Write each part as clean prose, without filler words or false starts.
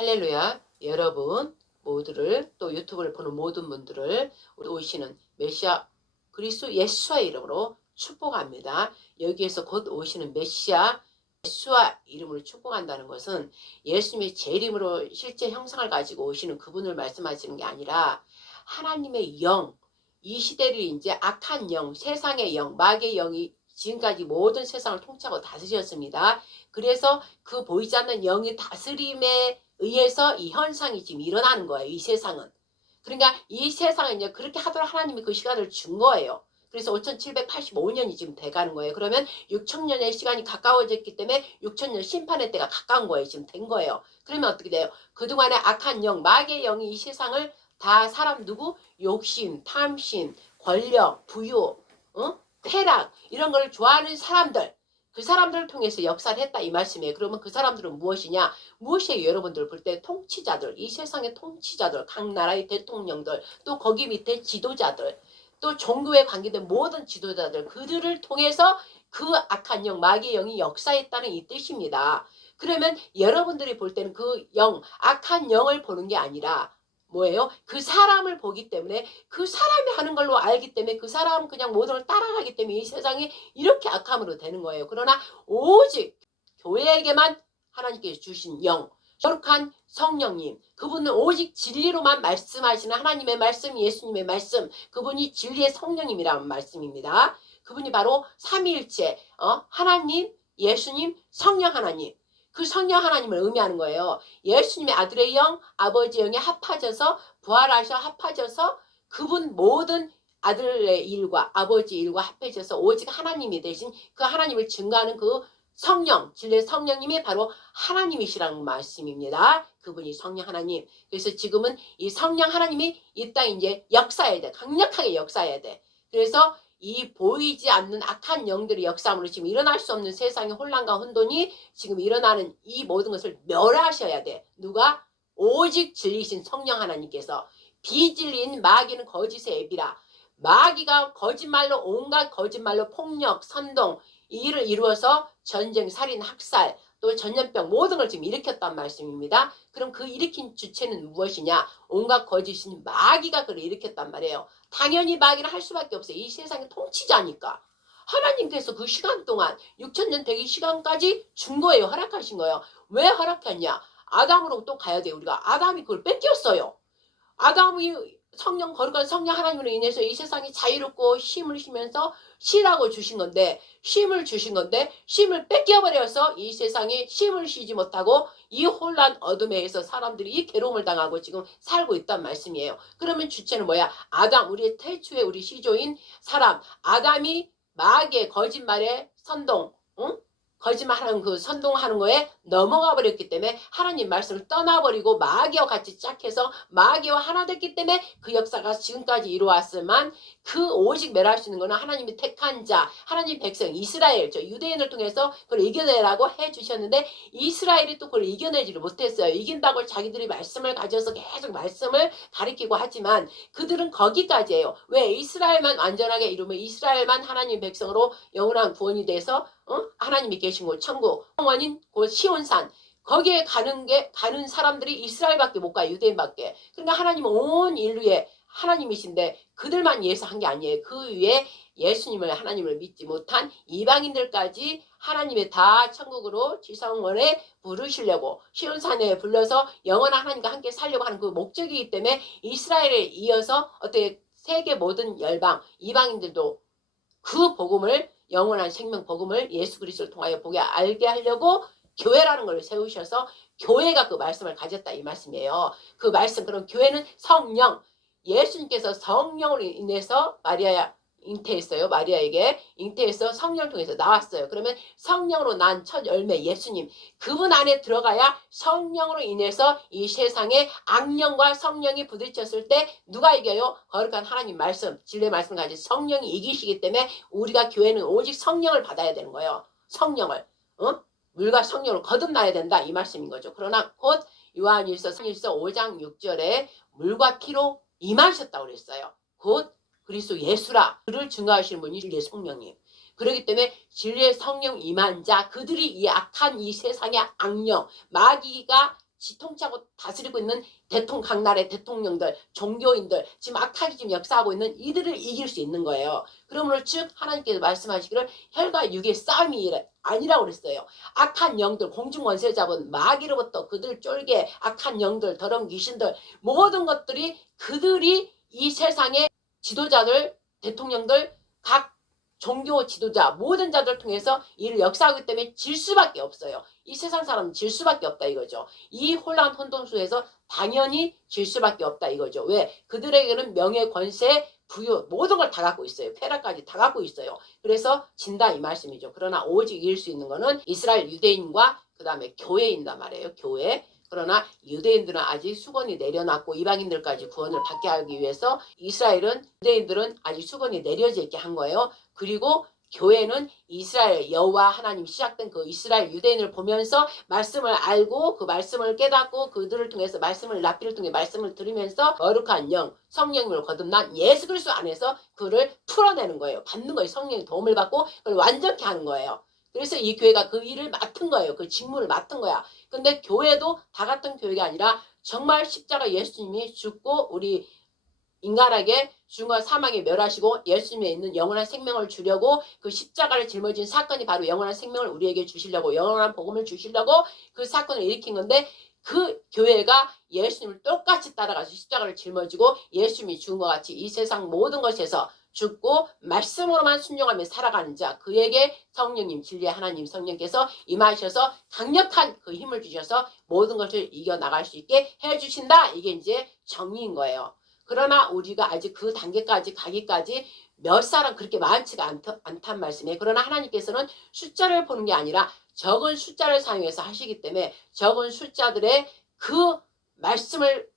할렐루야. 여러분 모두를, 또 유튜브를 보는 모든 분들을 우리 오시는 메시아 그리스도 예수의 이름으로 축복합니다. 여기에서 곧 오시는 메시아 예수와 이름으로 축복한다는 것은 예수님의 제 이름으로 실제 형상을 가지고 오시는 그분을 말씀하시는 게 아니라 하나님의 영, 이 시대를 이제 악한 영, 세상의 영, 마귀의 영이 지금까지 모든 세상을 통치하고 다스렸습니다. 그래서 그 보이지 않는 영의 다스림에 의해서 이 현상이 지금 일어나는 거예요. 이 세상은. 그러니까 이 세상은 이제 그렇게 하도록 하나님이 그 시간을 준 거예요. 그래서 5785년이 지금 돼가는 거예요. 그러면 6000년의 시간이 가까워졌기 때문에 6000년 심판의 때가 가까운 거예요. 지금 된 거예요. 그러면 어떻게 돼요? 그동안의 악한 영, 마귀의 영이 이 세상을 다 사람 누구? 욕심, 탐심, 권력, 부유, 쾌락 이런 걸 좋아하는 사람들, 그 사람들을 통해서 역사를 했다 이 말씀이에요. 그러면 그 사람들은 무엇이냐? 무엇이에요? 여러분들 볼 때 통치자들, 이 세상의 통치자들, 각 나라의 대통령들, 또 거기 밑에 지도자들, 또 종교에 관계된 모든 지도자들, 그들을 통해서 그 악한 영, 마귀의 영이 역사했다는 이 뜻입니다. 그러면 여러분들이 볼 때는 그 영, 악한 영을 보는 게 아니라 뭐예요? 그 사람을 보기 때문에, 그 사람이 하는 걸로 알기 때문에, 그 사람은 그냥 모든 걸 따라가기 때문에 이 세상이 이렇게 악함으로 되는 거예요. 그러나 오직 교회에게만 하나님께서 주신 영, 거룩한 성령님, 그분은 오직 진리로만 말씀하시는 하나님의 말씀, 예수님의 말씀, 그분이 진리의 성령님이라는 말씀입니다. 그분이 바로 삼위일체, 하나님, 예수님, 성령 하나님, 그 성령 하나님을 의미하는 거예요. 예수님의 아들의 영, 아버지의 영이 합하셔서, 부활하셔 합하셔서 그분 모든 아들의 일과 아버지의 일과 합해져서 오직 하나님이 되신 그 하나님을 증거하는 그 성령, 진리의 성령님이 바로 하나님이시라는 말씀입니다. 그분이 성령 하나님. 그래서 지금은 이 성령 하나님이 이 땅에 이제 역사해야 돼. 강력하게 역사해야 돼. 그래서 이 보이지 않는 악한 영들의 역사함으로 지금 일어날 수 없는 세상의 혼란과 혼돈이 지금 일어나는 이 모든 것을 멸하셔야 돼. 누가? 오직 진리신 성령 하나님께서. 비진리인 마귀는 거짓의 애비라. 마귀가 거짓말로, 온갖 거짓말로 폭력, 선동 이 일을 이루어서 전쟁, 살인, 학살, 또 전염병 모든 걸 지금 일으켰단 말씀입니다. 그럼 그 일으킨 주체는 무엇이냐? 온갖 거짓인 마귀가 그를 일으켰단 말이에요. 당연히 마귀를 할 수밖에 없어요. 이 세상의 통치자니까. 하나님께서 그 시간 동안 6000년 되기 시간까지 준 거예요. 허락하신 거예요. 왜 허락했냐? 아담으로 또 가야 돼요. 우리가 아담이 그걸 뺏겼어요. 아담이 성령, 거룩한 성령 하나님으로 인해서 이 세상이 자유롭고 쉼을 쉬면서 쉬라고 주신 건데, 쉼을 주신 건데 쉼을 뺏겨버려서 이 세상이 쉼을 쉬지 못하고 이 혼란 어둠에 의해서 사람들이 이 괴로움을 당하고 지금 살고 있단 말씀이에요. 그러면 주체는 뭐야? 아담, 우리의 태초의 우리 시조인 사람 아담이 마귀의 거짓말에 선동, 거짓말하는 그 선동하는 거에 넘어가 버렸기 때문에 하나님 말씀을 떠나버리고 마귀와 같이 짝해서 마귀와 하나 됐기 때문에 그 역사가 지금까지 이루어왔지만, 그 오직 멸할 수 있는 거는 하나님이 택한 자, 하나님 백성 이스라엘, 저 유대인을 통해서 그걸 이겨내라고 해주셨는데 이스라엘이 또 그걸 이겨내지를 못했어요. 이긴다고 자기들이 말씀을 가져서 계속 말씀을 가리키고 하지만 그들은 거기까지예요. 왜? 이스라엘만 완전하게 이루면 이스라엘만 하나님 백성으로 영원한 구원이 돼서 하나님이 계신 곳 천국, 영원인 곳 시온산, 거기에 가는 사람들이 이스라엘밖에 못 가요. 유대인밖에. 그러니까 하나님은 온 인류의 하나님이신데 그들만 위해서 한 게 아니에요. 그 위에 예수님을, 하나님을 믿지 못한 이방인들까지 하나님의 다 천국으로 지성원에 부르시려고 시온산에 불러서 영원한 하나님과 함께 살려고 하는 그 목적이기 때문에 이스라엘에 이어서 어떻게 세계 모든 열방 이방인들도 그 복음을, 영원한 생명 복음을 예수 그리스도를 통하여 보게 알게 하려고 교회라는 걸 세우셔서 교회가 그 말씀을 가졌다 이 말씀이에요. 그 말씀, 그럼 교회는 성령, 예수님께서 성령으로 인해서 잉태했어요. 마리아에게 잉태해서 성령을 통해서 나왔어요. 그러면 성령으로 난 첫 열매 예수님, 그분 안에 들어가야 성령으로 인해서 이 세상에 악령과 성령이 부딪혔을 때 누가 이겨요? 거룩한 하나님 말씀, 진리의 말씀을 가진 성령이 이기시기 때문에 우리가 교회는 오직 성령을 받아야 되는 거예요. 성령을, 물과 성령을 거듭나야 된다 이 말씀인 거죠. 그러나 곧 요한일서 5장 6절에 물과 피로 임하셨다고 그랬어요. 곧 그리스도 예수라, 그를 증거하시는 분이 진리의 성령님. 그렇기 때문에 진리의 성령 임한 자, 그들이 이 악한 이 세상의 악령, 마귀가 통치하고 다스리고 있는 각 나라의 대통령들, 종교인들, 지금 악하게 지금 역사하고 있는 이들을 이길 수 있는 거예요. 그러므로 즉 하나님께서 말씀하시기를 혈과 육의 싸움이 아니라고 그랬어요. 악한 영들, 공중원세 잡은 마귀로부터 그들 쫄게 악한 영들, 더러운 귀신들, 모든 것들이 그들이 이 세상의 지도자들, 대통령들, 각 종교 지도자 모든 자들을 통해서 이를 역사하기 때문에 질 수밖에 없어요. 이 세상 사람은 질 수밖에 없다 이거죠. 이 혼란 혼돈수에서 당연히 질 수밖에 없다 이거죠. 왜? 그들에게는 명예, 권세, 부유 모든 걸 다 갖고 있어요. 쾌락까지 다 갖고 있어요. 그래서 진다 이 말씀이죠. 그러나 오직 이길 수 있는 거는 이스라엘 유대인과 그 다음에 교회인단 말이에요. 교회. 그러나 유대인들은 아직 수건이 내려놨고 이방인들까지 구원을 받게 하기 위해서 이스라엘은 유대인들은 아직 수건이 내려져 있게 한 거예요. 그리고 교회는 이스라엘 여호와 하나님 시작된 그 이스라엘 유대인을 보면서 말씀을 알고 그 말씀을 깨닫고 그들을 통해서 말씀을 랍비를 통해 말씀을 들으면서 거룩한 영 성령님을 거듭난 예수 그리스도 안에서 그를 풀어내는 거예요. 받는 거예요. 성령의 도움을 받고 그걸 완전케 하는 거예요. 그래서 이 교회가 그 일을 맡은 거예요. 그 직무를 맡은 거야. 근데 교회도 다 같은 교회가 아니라 정말 십자가 예수님이 죽고 우리 인간에게 죽음과 사망에 멸하시고 예수님에 있는 영원한 생명을 주려고 그 십자가를 짊어진 사건이 바로 영원한 생명을 우리에게 주시려고 영원한 복음을 주시려고 그 사건을 일으킨 건데 그 교회가 예수님을 똑같이 따라가서 십자가를 짊어지고 예수님이 죽은 것 같이 이 세상 모든 것에서 죽고 말씀으로만 순종하며 살아가는 자 그에게 성령님 진리의 하나님 성령께서 임하셔서 강력한 그 힘을 주셔서 모든 것을 이겨나갈 수 있게 해주신다. 이게 이제 정의인 거예요. 그러나 우리가 아직 그 단계까지 가기까지 몇 사람 그렇게 많지가 않단 말씀이에요. 그러나 하나님께서는 숫자를 보는 게 아니라 적은 숫자를 사용해서 하시기 때문에 적은 숫자들의 그 말씀을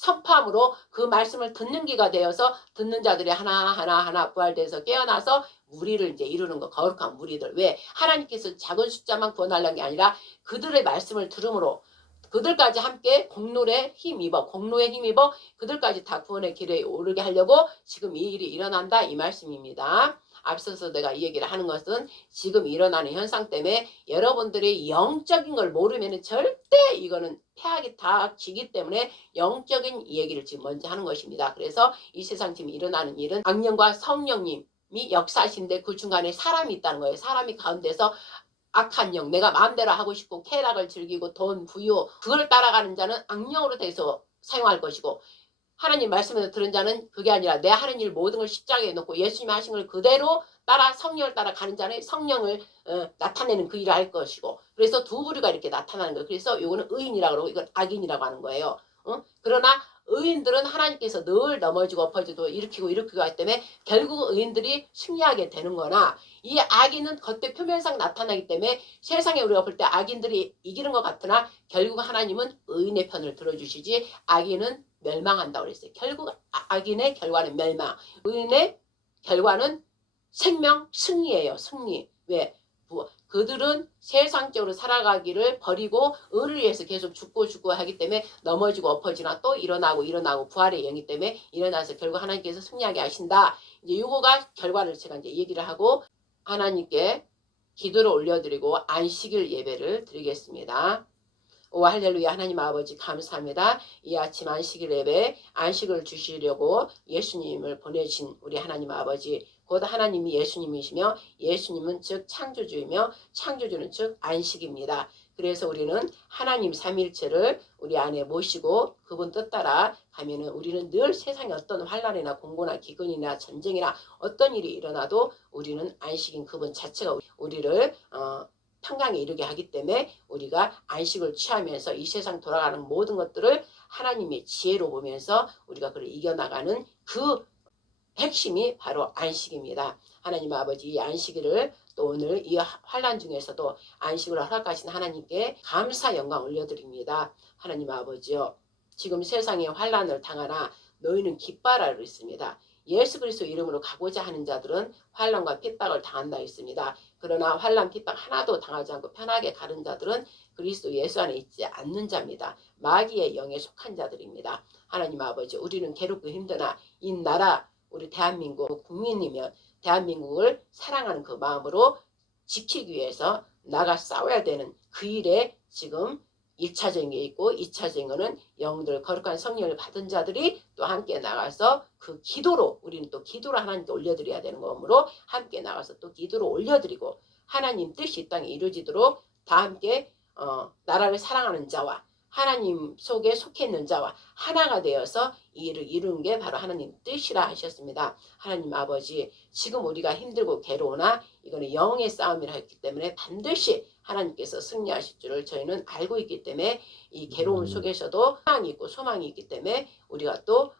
선포함으로 그 말씀을 듣는 기가 되어서 듣는 자들이 하나하나 부활돼서 깨어나서 무리를 이제 이루는 거 거룩한 무리들. 왜? 하나님께서 작은 숫자만 구원하려는 게 아니라 그들의 말씀을 들음으로 그들까지 함께 공로에 힘입어 그들까지 다 구원의 길에 오르게 하려고 지금 이 일이 일어난다 이 말씀입니다. 앞서서 내가 이 얘기를 하는 것은 지금 일어나는 현상 때문에 여러분들이 영적인 걸 모르면 절대 이거는 폐악이 다 지기 때문에 영적인 얘기를 지금 먼저 하는 것입니다. 그래서 이 세상 지금 일어나는 일은 악령과 성령님이 역사하시는데 그 중간에 사람이 있다는 거예요. 사람이 가운데서 악한 영, 내가 마음대로 하고 싶고 쾌락을 즐기고 돈, 부유 그걸 따라가는 자는 악령으로 돼서 사용할 것이고 하나님 말씀에서 들은 자는 그게 아니라 내 하는 일 모든 걸 십자가에 놓고 예수님이 하신 걸 그대로 따라 성령을 따라 가는 자는 성령을 나타내는 그 일을 할 것이고 그래서 두 부류가 이렇게 나타나는 거예요. 그래서 이거는 의인이라고 그러고 이건 악인이라고 하는 거예요. 그러나 의인들은 하나님께서 늘 넘어지고 엎어지고 일으키고 하기 때문에 결국 의인들이 승리하게 되는 거나 이 악인은 겉에 표면상 나타나기 때문에 세상에 우리가 볼 때 악인들이 이기는 것 같으나 결국 하나님은 의인의 편을 들어주시지 악인은 멸망한다고 그랬어요. 결국 악인의 결과는 멸망, 의인의 결과는 생명, 승리예요. 승리. 왜? 그들은 세상적으로 살아가기를 버리고 의를 위해서 계속 죽고 하기 때문에 넘어지고 엎어지나 또 일어나고 부활의 영이 때문에 일어나서 결국 하나님께서 승리하게 하신다. 이제 요거가 결과를 제가 이제 얘기를 하고 하나님께 기도를 올려드리고 안식일 예배를 드리겠습니다. 오 할렐루야. 하나님 아버지 감사합니다. 이 아침 안식일 예배 안식을 주시려고 예수님을 보내신 우리 하나님 아버지 곧 하나님이 예수님이시며 예수님은 즉 창조주이며 창조주는 즉 안식입니다. 그래서 우리는 하나님 삼일체를 우리 안에 모시고 그분 뜻 따라 가면은 우리는 늘 세상에 어떤 환난이나 공고나 기근이나 전쟁이나 어떤 일이 일어나도 우리는 안식인 그분 자체가 우리를 평강에 이르게 하기 때문에 우리가 안식을 취하면서 이 세상 돌아가는 모든 것들을 하나님의 지혜로 보면서 우리가 그를 이겨나가는 그 핵심이 바로 안식입니다. 하나님 아버지 이 안식일을 또 오늘 이 환난 중에서도 안식을 허락하신 하나님께 감사 영광 올려드립니다. 하나님 아버지요 지금 세상에 환난을 당하나 너희는 기뻐하라 그랬습니다. 예수 그리스도 이름으로 가고자 하는 자들은 환난과 핍박을 당한다 했습니다. 그러나 환난 핍박 하나도 당하지 않고 편하게 가는 자들은 그리스도 예수 안에 있지 않는 자입니다. 마귀의 영에 속한 자들입니다. 하나님 아버지 우리는 괴롭고 힘드나 이 나라 우리 대한민국 국민이면 대한민국을 사랑하는 그 마음으로 지키기 위해서 나가 싸워야 되는 그 일에 지금 1차적인 게 있고 2차적인 거는 영들 거룩한 성령을 받은 자들이 또 함께 나가서 그 기도로 우리는 또 기도로 하나님께 올려드려야 되는 거므로 함께 나가서 또 기도로 올려드리고 하나님 뜻이 이 땅에 이루어지도록 다 함께 나라를 사랑하는 자와 하나님 속에 속해 있는 자와 하나가 되어서 이 일을 이루는 게 바로 하나님 뜻이라 하셨습니다. 하나님 아버지 지금 우리가 힘들고 괴로우나 이거는 영의 싸움이라 했기 때문에 반드시 하나님께서 승리하실 줄을 저희는 알고 있기 때문에 이 괴로움 속에서도 희망이 있고 소망이 있기 때문에 우리가 또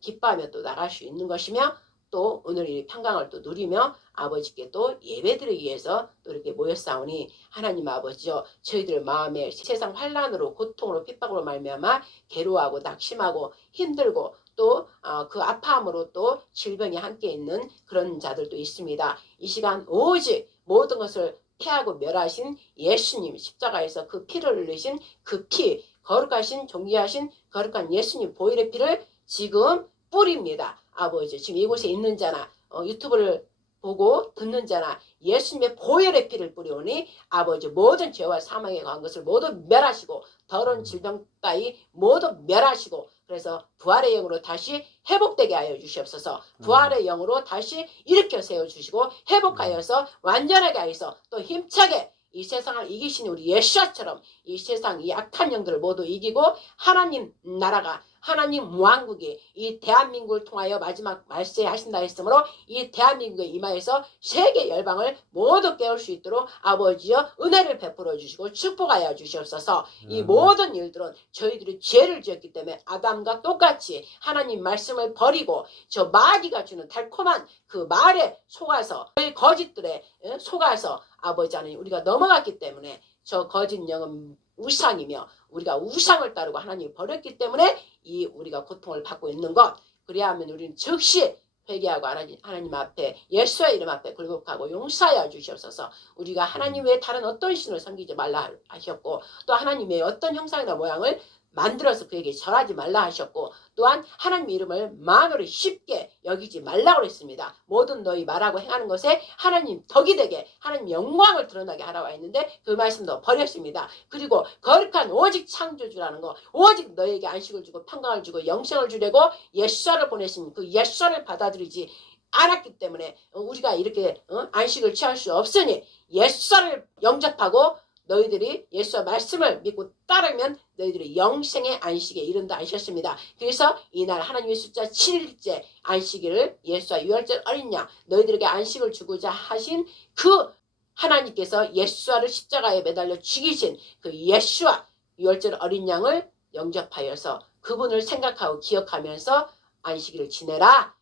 기뻐하며 또 나갈 수 있는 것이며 또 오늘 이 평강을 또 누리며 아버지께 또 예배드리기 위해서 또 이렇게 모였사오니 하나님 아버지여 저희들 마음에 세상 환난으로 고통으로 핍박으로 말미암아 괴로워하고 낙심하고 힘들고 또 그 아파함으로 또 질병이 함께 있는 그런 자들도 있습니다. 이 시간 오직 모든 것을 패하고 멸하신 예수님 십자가에서 그 피를 흘리신 그 피 거룩하신 존귀하신 거룩한 예수님 보혈의 피를 지금 뿌립니다. 아버지 지금 이곳에 있는 자나 유튜브를 보고 듣는 자나 예수님의 보혈의 피를 뿌리오니 아버지 모든 죄와 사망에 관한 것을 모두 멸하시고 더러운 질병 따위 모두 멸하시고 그래서 부활의 영으로 다시 회복되게 하여 주시옵소서. 부활의 영으로 다시 일으켜 세워주시고 회복하여서 완전하게 하여서 또 힘차게 이 세상을 이기신 우리 예수아처럼 이 세상 이 악한 영들을 모두 이기고 하나님 나라가 하나님 왕국이 이 대한민국을 통하여 마지막 말세하신다 했으므로 이 대한민국에 임하여서 세계 열방을 모두 깨울 수 있도록 아버지여 은혜를 베풀어 주시고 축복하여 주시옵소서. 이 모든 일들은 저희들이 죄를 지었기 때문에 아담과 똑같이 하나님 말씀을 버리고 저 마귀가 주는 달콤한 그 말에 속아서 저희 거짓들에 속아서 아버지 하나님 우리가 넘어갔기 때문에 저 거짓 영은 우상이며 우리가 우상을 따르고 하나님을 버렸기 때문에 이 우리가 고통을 받고 있는 것 그래야 하면 우리는 즉시 회개하고 하나님 앞에 예수의 이름 앞에 굴복하고 용서하여 주시옵소서. 우리가 하나님 외에 다른 어떤 신을 섬기지 말라 하셨고 또 하나님 외에 어떤 형상이나 모양을 만들어서 그에게 절하지 말라 하셨고 또한 하나님의 이름을 만으로 쉽게 여기지 말라고 했습니다. 모든 너희 말하고 행하는 것에 하나님 덕이 되게 하나님 영광을 드러나게 하라고 했는데 그 말씀도 버렸습니다. 그리고 거룩한 오직 창조주라는 거 오직 너에게 안식을 주고 평강을 주고 영생을 주려고 예수를 보내신 그 예수를 받아들이지 않았기 때문에 우리가 이렇게 안식을 취할 수 없으니 예수를 영접하고 너희들이 예수의 말씀을 믿고 따르면 너희들이 영생의 안식에 이른다 하셨습니다. 그래서 이날 하나님의 숫자 7일째 안식일을 예수와 유월절 어린 양 너희들에게 안식을 주고자 하신 그 하나님께서 예수와를 십자가에 매달려 죽이신 그 예수와 유월절 어린 양을 영접하여서 그분을 생각하고 기억하면서 안식일을 지내라.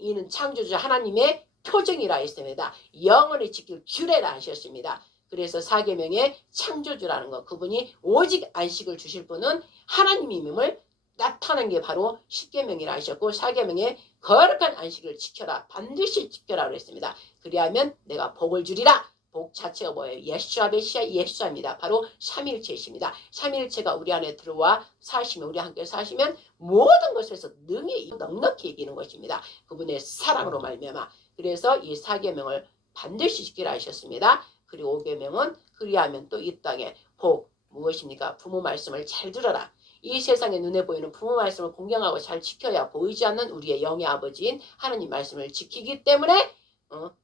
이는 창조주 하나님의 표징이라 했습니다. 영원히 지킬 규례라 하셨습니다. 그래서 사계명의 창조주라는 것 그분이 오직 안식을 주실 분은 하나님임을 나타낸 게 바로 십계명이라 하셨고 사계명의 거룩한 안식을 지켜라 반드시 지켜라 그랬습니다. 그리하면 내가 복을 주리라. 복 자체가 뭐예요? 예수와 메시아 예수입니다. 바로 삼위일체이십니다. 삼위일체가 우리 안에 들어와 사시면 우리 함께 사시면 모든 것에서 능히 넉넉히 이기는 것입니다. 그분의 사랑으로 말미암아 그래서 이 사계명을 반드시 지키라 하셨습니다. 그리고 5계명은 그리하면 또 이 땅에 복 무엇입니까? 부모 말씀을 잘 들어라. 이 세상에 눈에 보이는 부모 말씀을 공경하고 잘 지켜야 보이지 않는 우리의 영의 아버지인 하나님 말씀을 지키기 때문에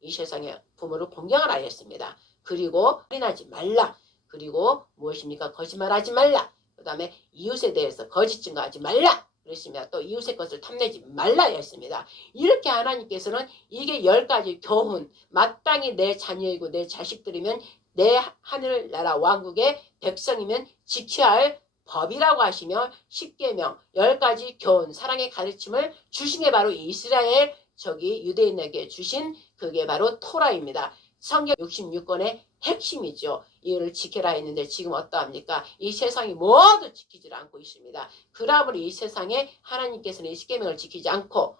이 세상에 부모를 공경하라 했습니다. 그리고 살인하지 말라. 그리고 무엇입니까? 거짓말하지 말라. 그 다음에 이웃에 대해서 거짓 증거하지 말라. 그랬습니다. 또 이웃의 것을 탐내지 말라 했습니다. 이렇게 하나님께서는 이게 10가지 교훈 마땅히 내 자녀이고 내 자식들이면 내 하늘나라 왕국의 백성이면 지켜야 할 법이라고 하시며 10계명 10가지 교훈 사랑의 가르침을 주신 게 바로 이스라엘 유대인에게 주신 그게 바로 토라입니다. 성경 66권의 핵심이죠. 이를 지켜라 했는데 지금 어떠합니까? 이 세상이 모두 지키지 않고 있습니다. 그러므로 이 세상에 하나님께서는 이 십계명을 지키지 않고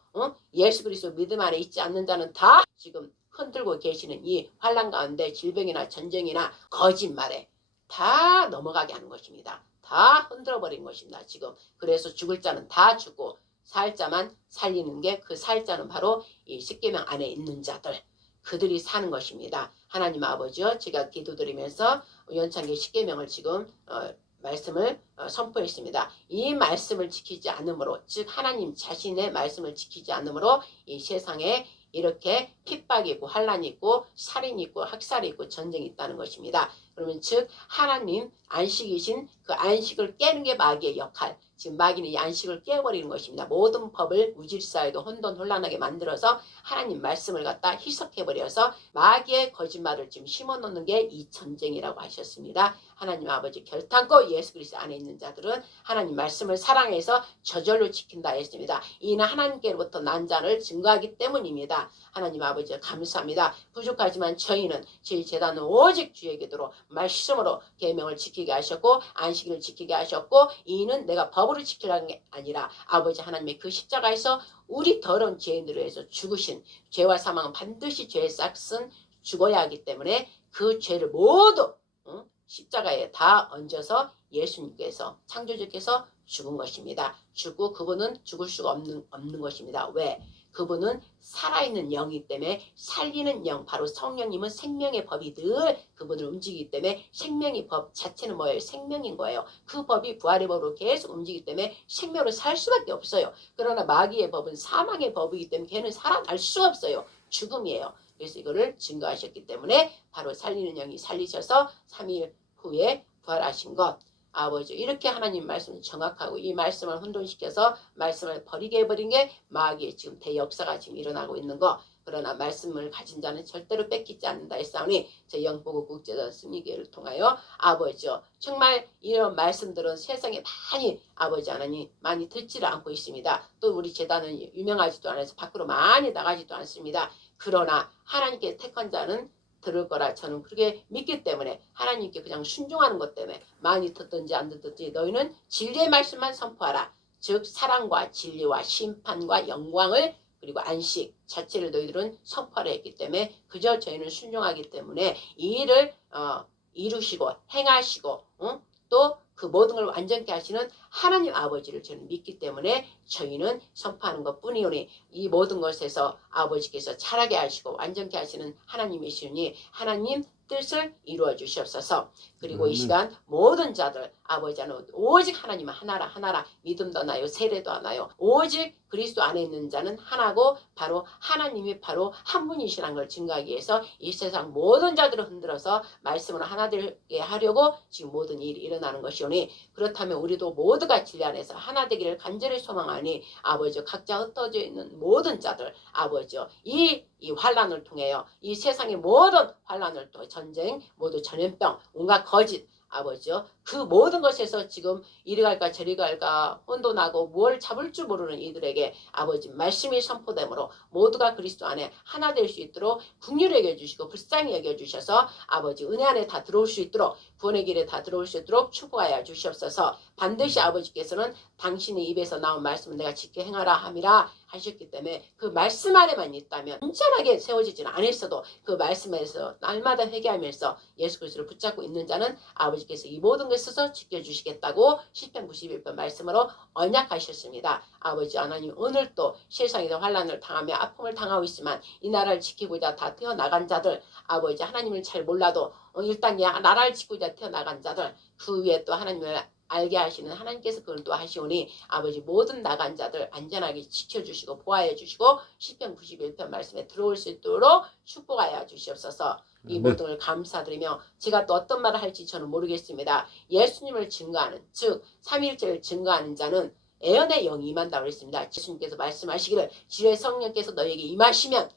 예수 그리스도 믿음 안에 있지 않는 자는 다 지금 흔들고 계시는 이 환난 가운데 질병이나 전쟁이나 거짓말에 다 넘어가게 하는 것입니다. 다 흔들어버린 것입니다. 지금 그래서 죽을 자는 다 죽고 살 자만 살리는 게 그 살 자는 바로 이 십계명 안에 있는 자들 그들이 사는 것입니다. 하나님 아버지요 제가 기도드리면서 연창기 십계명을 지금 말씀을 선포했습니다. 이 말씀을 지키지 않으므로, 즉 하나님 자신의 말씀을 지키지 않으므로 이 세상에 이렇게 핍박이 있고 환란이 있고 살인이 있고 학살이 있고 전쟁이 있다는 것입니다. 그러면 즉 하나님 안식이신 그 안식을 깨는 게 마귀의 역할, 지금 마귀는 이 안식을 깨버리는 것입니다. 모든 법을 무질서하고 혼돈혼란하게 만들어서 하나님 말씀을 갖다 희석해버려서 마귀의 거짓말을 지금 심어놓는 게 이 전쟁이라고 하셨습니다. 하나님 아버지 결탄코 예수 그리스도 안에 있는 자들은 하나님 말씀을 사랑해서 저절로 지킨다 했습니다. 이는 하나님께로부터 난 자를 증거하기 때문입니다. 하나님 아버지 감사합니다. 부족하지만 저희는 저희 재단은 오직 주의 기도로 말씀으로 계명을 지키게 하셨고 안식일을 지키게 하셨고 이는 내가 법으로 지키라는 게 아니라 아버지 하나님의 그 십자가에서 우리 더러운 죄인들을 위해서 죽으신 죄와 사망은 반드시 죄의 싹은 죽어야 하기 때문에 그 죄를 모두 십자가에 다 얹어서 예수님께서 창조주께서 죽은 것입니다. 죽고 그분은 죽을 수가 없는 것입니다. 왜? 그분은 살아있는 영이기 때문에 살리는 영, 바로 성령님은 생명의 법이 늘 그분을 움직이기 때문에 생명의 법 자체는 뭐예요? 생명인 거예요. 그 법이 부활의 법으로 계속 움직이기 때문에 생명으로 살 수밖에 없어요. 그러나 마귀의 법은 사망의 법이기 때문에 걔는 살아날 수가 없어요. 죽음이에요. 그래서 이거를 증거하셨기 때문에 바로 살리는 영이 살리셔서 3일 후에 부활하신 것. 아버지 이렇게 하나님 말씀을 정확하고 이 말씀을 혼돈시켜서 말씀을 버리게 해버린 게 마귀의 지금 대역사가 지금 일어나고 있는 거. 그러나 말씀을 가진 자는 절대로 뺏기지 않는다 했사오니 저 영보고 국제자 승리교회를 통하여 아버지요 정말 이런 말씀들은 세상에 많이 아버지 하나님 많이 듣지를 않고 있습니다. 또 우리 재단은 유명하지도 않아서 밖으로 많이 나가지도 않습니다. 그러나 하나님께 택한 자는 들을 거라 저는 그렇게 믿기 때문에 하나님께 그냥 순종하는 것 때문에 많이 듣든지 안 듣든지 너희는 진리의 말씀만 선포하라. 즉 사랑과 진리와 심판과 영광을 그리고 안식 자체를 너희들은 선포하려 했기 때문에 그저 저희는 순종하기 때문에 이 일을 이루시고 행하시고 또 그 모든 걸 완전케 하시는 하나님 아버지를 저는 믿기 때문에 저희는 선포하는 것뿐이오니 이 모든 것에서 아버지께서 잘하게 하시고 완전케 하시는 하나님이시니 하나님 뜻을 이루어 주시옵소서. 그리고 이 시간 모든 자들 아버지는 오직 하나님 하나라 믿음도 하나요 세례도 하나요 오직 그리스도 안에 있는 자는 하나고 바로 하나님이 바로 한 분이시라는 걸 증거하기 위해서 이 세상 모든 자들을 흔들어서 말씀으로 하나 되게 하려고 지금 모든 일이 일어나는 것이오니 그렇다면 우리도 모두가 진리 안에서 하나 되기를 간절히 소망하니 아버지 각자 흩어져 있는 모든 자들 아버지 이 환란을 통해요. 이 세상의 모든 환란을 통해 전쟁 모두 전염병 온갖 거짓 아버지요. 그 모든 것에서 지금 이리 갈까 저리 갈까 혼돈하고 뭘 잡을 줄 모르는 이들에게 아버지 말씀이 선포되므로 모두가 그리스도 안에 하나 될 수 있도록 긍휼히 여겨주시고 불쌍히 여겨주셔서 아버지 은혜 안에 다 들어올 수 있도록 구원의 길에 다 들어올 수 있도록 축복하여 주시옵소서. 반드시 아버지께서는 당신의 입에서 나온 말씀을 내가 지켜 행하라 함이라 하셨기 때문에 그 말씀 안에만 있다면 온전하게 세워지지는 않았어도 그 말씀에서 날마다 회개하면서 예수 그리스도를 붙잡고 있는 자는 아버지께서 이 모든 것을 지켜주시겠다고 시편 91편 말씀으로 언약하셨습니다. 아버지 하나님 오늘도 세상에서 환난을 당하며 아픔을 당하고 있지만 이 나라를 지키고자 다 태어나간 자들 아버지 하나님을 잘 몰라도 일단 나라를 지키고자 태어나간 자들 그 위에 또 하나님을 알게 하시는 하나님께서 그걸 또 하시오니 아버지 모든 나간 자들 안전하게 지켜주시고 보호하여 주시고 시편 91편 말씀에 들어올 수 있도록 축복하여 주시옵소서. 이 모든 걸 감사드리며 제가 또 어떤 말을 할지 저는 모르겠습니다. 예수님을 증거하는 즉 삼위일체를 증거하는 자는 애언의 영이 임한다고 했습니다. 예수님께서 말씀하시기를 주의 성령께서 너에게 임하시면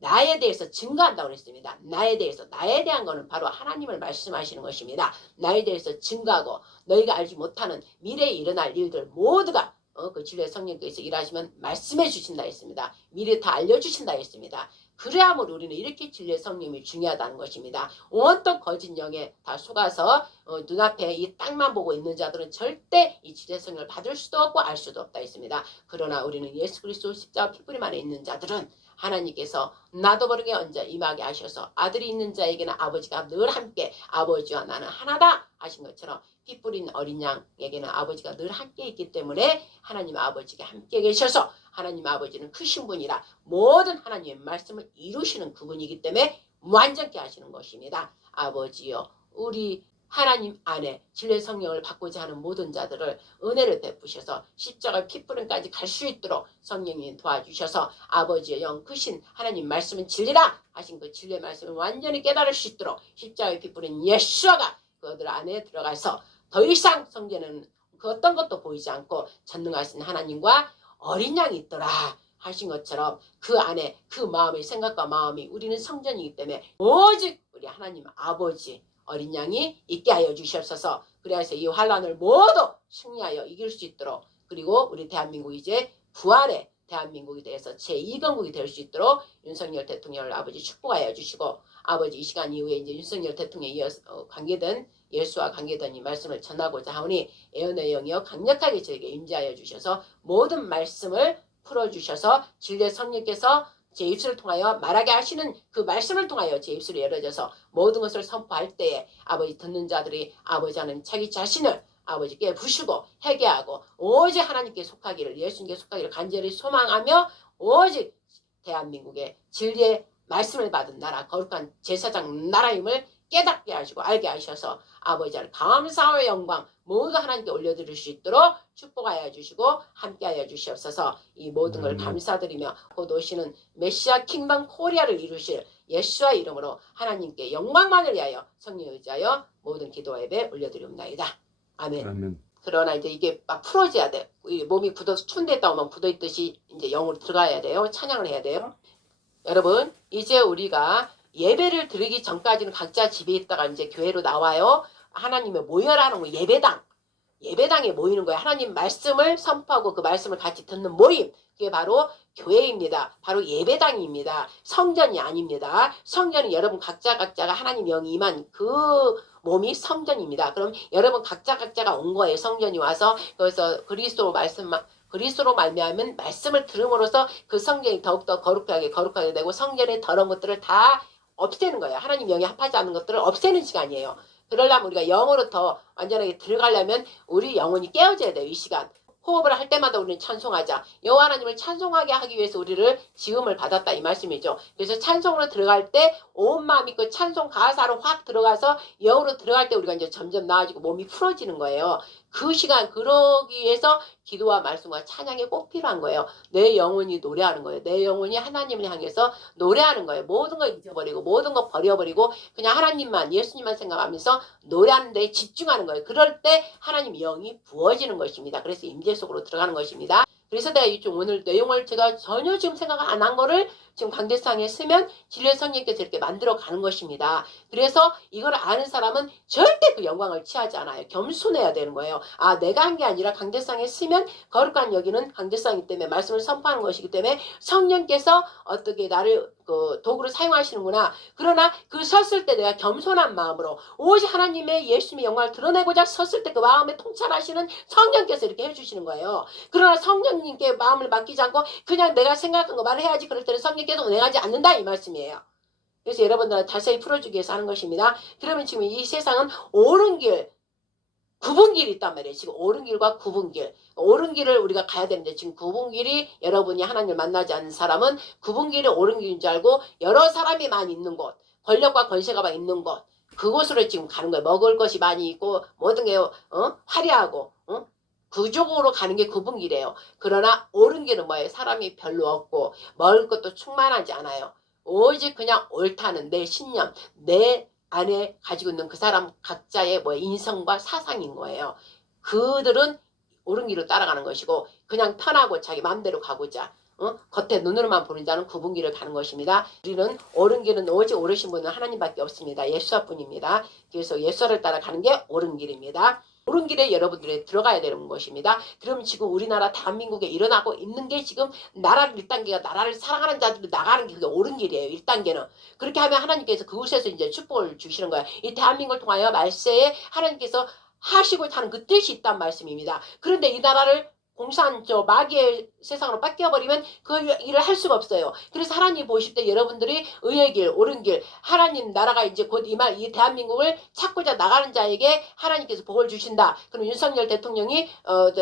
나에 대해서 증거한다고 했습니다. 나에 대한 거는 바로 하나님을 말씀하시는 것입니다. 나에 대해서 증거하고 너희가 알지 못하는 미래에 일어날 일들 모두가 그 진리의 성령께서 일하시면 말씀해 주신다 했습니다. 미래 다 알려주신다 했습니다. 그래야므로 우리는 이렇게 진리의 성령이 중요하다는 것입니다. 온통 거짓 영에 다 속아서 눈앞에 이 땅만 보고 있는 자들은 절대 이 진리의 성령을 받을 수도 없고 알 수도 없다 했습니다. 그러나 우리는 예수 그리스도 십자가 피뿌림 안에 있는 자들은 하나님께서 나도 모르게 언제 임하게 하셔서 아들이 있는 자에게는 아버지가 늘 함께 아버지와 나는 하나다 하신 것처럼 피 뿌린 어린 양에게는 아버지가 늘 함께 있기 때문에 하나님 아버지가 함께 계셔서 하나님 아버지는 크신 분이라 모든 하나님의 말씀을 이루시는 그분이기 때문에 완전케 하시는 것입니다. 아버지요 우리 하나님 안에 진리의 성령을 받고자 하는 모든 자들을 은혜를 베푸셔서 십자가 피부름까지 갈 수 있도록 성령이 도와주셔서 아버지의 영 크신 하나님 말씀은 진리라 하신 그 진리의 말씀을 완전히 깨달을 수 있도록 십자가의 피부른 예수가 그들 안에 들어가서 더 이상 성전에는 그 어떤 것도 보이지 않고 전능하신 하나님과 어린 양이 있더라 하신 것처럼 그 안에 그 마음의 생각과 마음이 우리는 성전이기 때문에 오직 우리 하나님 아버지 어린 양이 있게 하여 주시옵소서. 그래서 이 환란을 모두 승리하여 이길 수 있도록 그리고 우리 대한민국이 이제 부활의 대한민국이 되어서 제2건국이 될 수 있도록 윤석열 대통령을 아버지 축복하여 주시고 아버지 이 시간 이후에 이제 윤석열 대통령에 이어서 관계된 예수와 관계된 이 말씀을 전하고자 하오니 예언의 영이여 강력하게 저에게 임재하여 주셔서 모든 말씀을 풀어주셔서 진리의 성령께서 제 입술을 통하여 말하게 하시는 그 말씀을 통하여 제 입술이 열어져서 모든 것을 선포할 때에 아버지 듣는 자들이 아버지 하는 자기 자신을 아버지께 부시고 회개하고 오직 하나님께 속하기를 예수님께 속하기를 간절히 소망하며 오직 대한민국의 진리의 말씀을 받은 나라 거룩한 제사장 나라임을 깨닫게 하시고 알게 하셔서 아버지를 감사와 영광 모두 하나님께 올려드릴 수 있도록 축복하여 주시고 함께하여 주시옵소서. 이 모든 걸 감사드리며 곧 오시는 메시아 킹덤 코리아를 이루실 예수와 이름으로 하나님께 영광만을 위하여 성령 의지하여 모든 기도와 예배 올려드리옵나이다. 아멘. 아멘. 그러나 이제 이게 막 풀어져야 돼. 몸이 굳어서 추운 데 있다 오면 굳어있듯이 이제 영으로 들어가야 돼요. 찬양을 해야 돼요. 여러분 이제 우리가 예배를 드리기 전까지는 각자 집에 있다가 이제 교회로 나와요. 하나님의 모여라는 거 예배당에 모이는 거예요. 하나님 말씀을 선포하고 그 말씀을 같이 듣는 모임. 그게 바로 교회입니다. 바로 예배당입니다. 성전이 아닙니다. 성전은 여러분 각자가 하나님 영이 임한 그 몸이 성전입니다. 그럼 여러분 각자가 온 거예요. 성전이 와서 그래서 그리스도로 말미암은 말씀을 들음으로써 그 성전이 더욱더 거룩하게 되고 성전의 더러운 것들을 다 없애는 거예요. 하나님 영이 합하지 않는 것들을 없애는 시간이에요. 그러려면 우리가 영으로 더 완전하게 들어가려면 우리 영혼이 깨어져야 돼요. 이 시간. 호흡을 할 때마다 우리는 찬송하자. 여호와 하나님을 찬송하게 하기 위해서 우리를 지음을 받았다 이 말씀이죠. 그래서 찬송으로 들어갈 때 온 마음이 그 찬송 가사로 확 들어가서 영으로 들어갈 때 우리가 이제 점점 나아지고 몸이 풀어지는 거예요. 그 시간 그러기 위해서 기도와 말씀과 찬양이 꼭 필요한 거예요. 내 영혼이 노래하는 거예요. 내 영혼이 하나님을 향해서 노래하는 거예요. 모든 거 잊어버리고 모든 거 버려버리고 그냥 하나님만 예수님만 생각하면서 노래하는 데 집중하는 거예요. 그럴 때 하나님 영이 부어지는 것입니다. 그래서 임재 속으로 들어가는 것입니다. 그래서 내가 오늘 내용을 제가 전혀 지금 생각 안 한 거를 지금 강대상에 쓰면 진리의 성령께서 이렇게 만들어 가는 것입니다. 그래서 이걸 아는 사람은 절대 그 영광을 취하지 않아요. 겸손해야 되는 거예요. 아 내가 한 게 아니라 강대상에 쓰면 거룩한 여기는 강대상이기 때문에 말씀을 선포하는 것이기 때문에 성령께서 어떻게 나를 그 도구로 사용하시는구나. 그러나 그 섰을 때 내가 겸손한 마음으로 오직 하나님의 예수님의 영광을 드러내고자 섰을 때 그 마음에 통찰하시는 성령께서 이렇게 해주시는 거예요. 그러나 성령님께 마음을 맡기지 않고 그냥 내가 생각한 거 말을 해야지 그럴 때는 성령께서 운행하지 않는다 이 말씀이에요. 그래서 여러분들은 자세히 풀어주기 위해서 하는 것입니다. 그러면 지금 이 세상은 옳은 길 굽은 길이 있단 말이에요. 지금 옳은 길과 굽은 길. 옳은 길을 우리가 가야 되는데 지금 굽은 길이 여러분이 하나님을 만나지 않는 사람은 굽은 길이 옳은 길인 줄 알고 여러 사람이 많이 있는 곳, 권력과 권세가 많이 있는 곳, 그곳으로 지금 가는 거예요. 먹을 것이 많이 있고 모든 게 화려하고 그쪽으로 가는 게 굽은 길이에요. 그러나 옳은 길은 뭐예요? 사람이 별로 없고 먹을 것도 충만하지 않아요. 오직 그냥 옳다는 내 신념, 내 안에 가지고 있는 그 사람 각자의 인성과 사상인 거예요. 그들은 옳은 길로 따라가는 것이고 그냥 편하고 자기 마음대로 가고자 겉에 눈으로만 보는 자는 굽은 길을 가는 것입니다. 우리는 옳은 길은 오직 오르신 분은 하나님밖에 없습니다. 예수뿐입니다. 그래서 예수를 따라가는 게 옳은 길입니다. 옳은 길에 여러분들이 들어가야 되는 것입니다. 그럼 지금 우리나라 대한민국에 일어나고 있는 게 지금 나라를 1단계가 나라를 사랑하는 자들이 나가는 게 그게 옳은 길이에요. 1단계는. 그렇게 하면 하나님께서 그곳에서 이제 축복을 주시는 거예요. 이 대한민국을 통하여 말세에 하나님께서 하시고 하는 그 뜻이 있단 말씀입니다. 그런데 이 나라를 공산 마귀의 세상으로 뺏겨버리면 그 일을 할 수가 없어요. 그래서 하나님 보실 때 여러분들이 의의 길, 옳은 길, 하나님 나라가 이제 곧 이 대한민국을 찾고자 나가는 자에게 하나님께서 복을 주신다. 그럼 윤석열 대통령이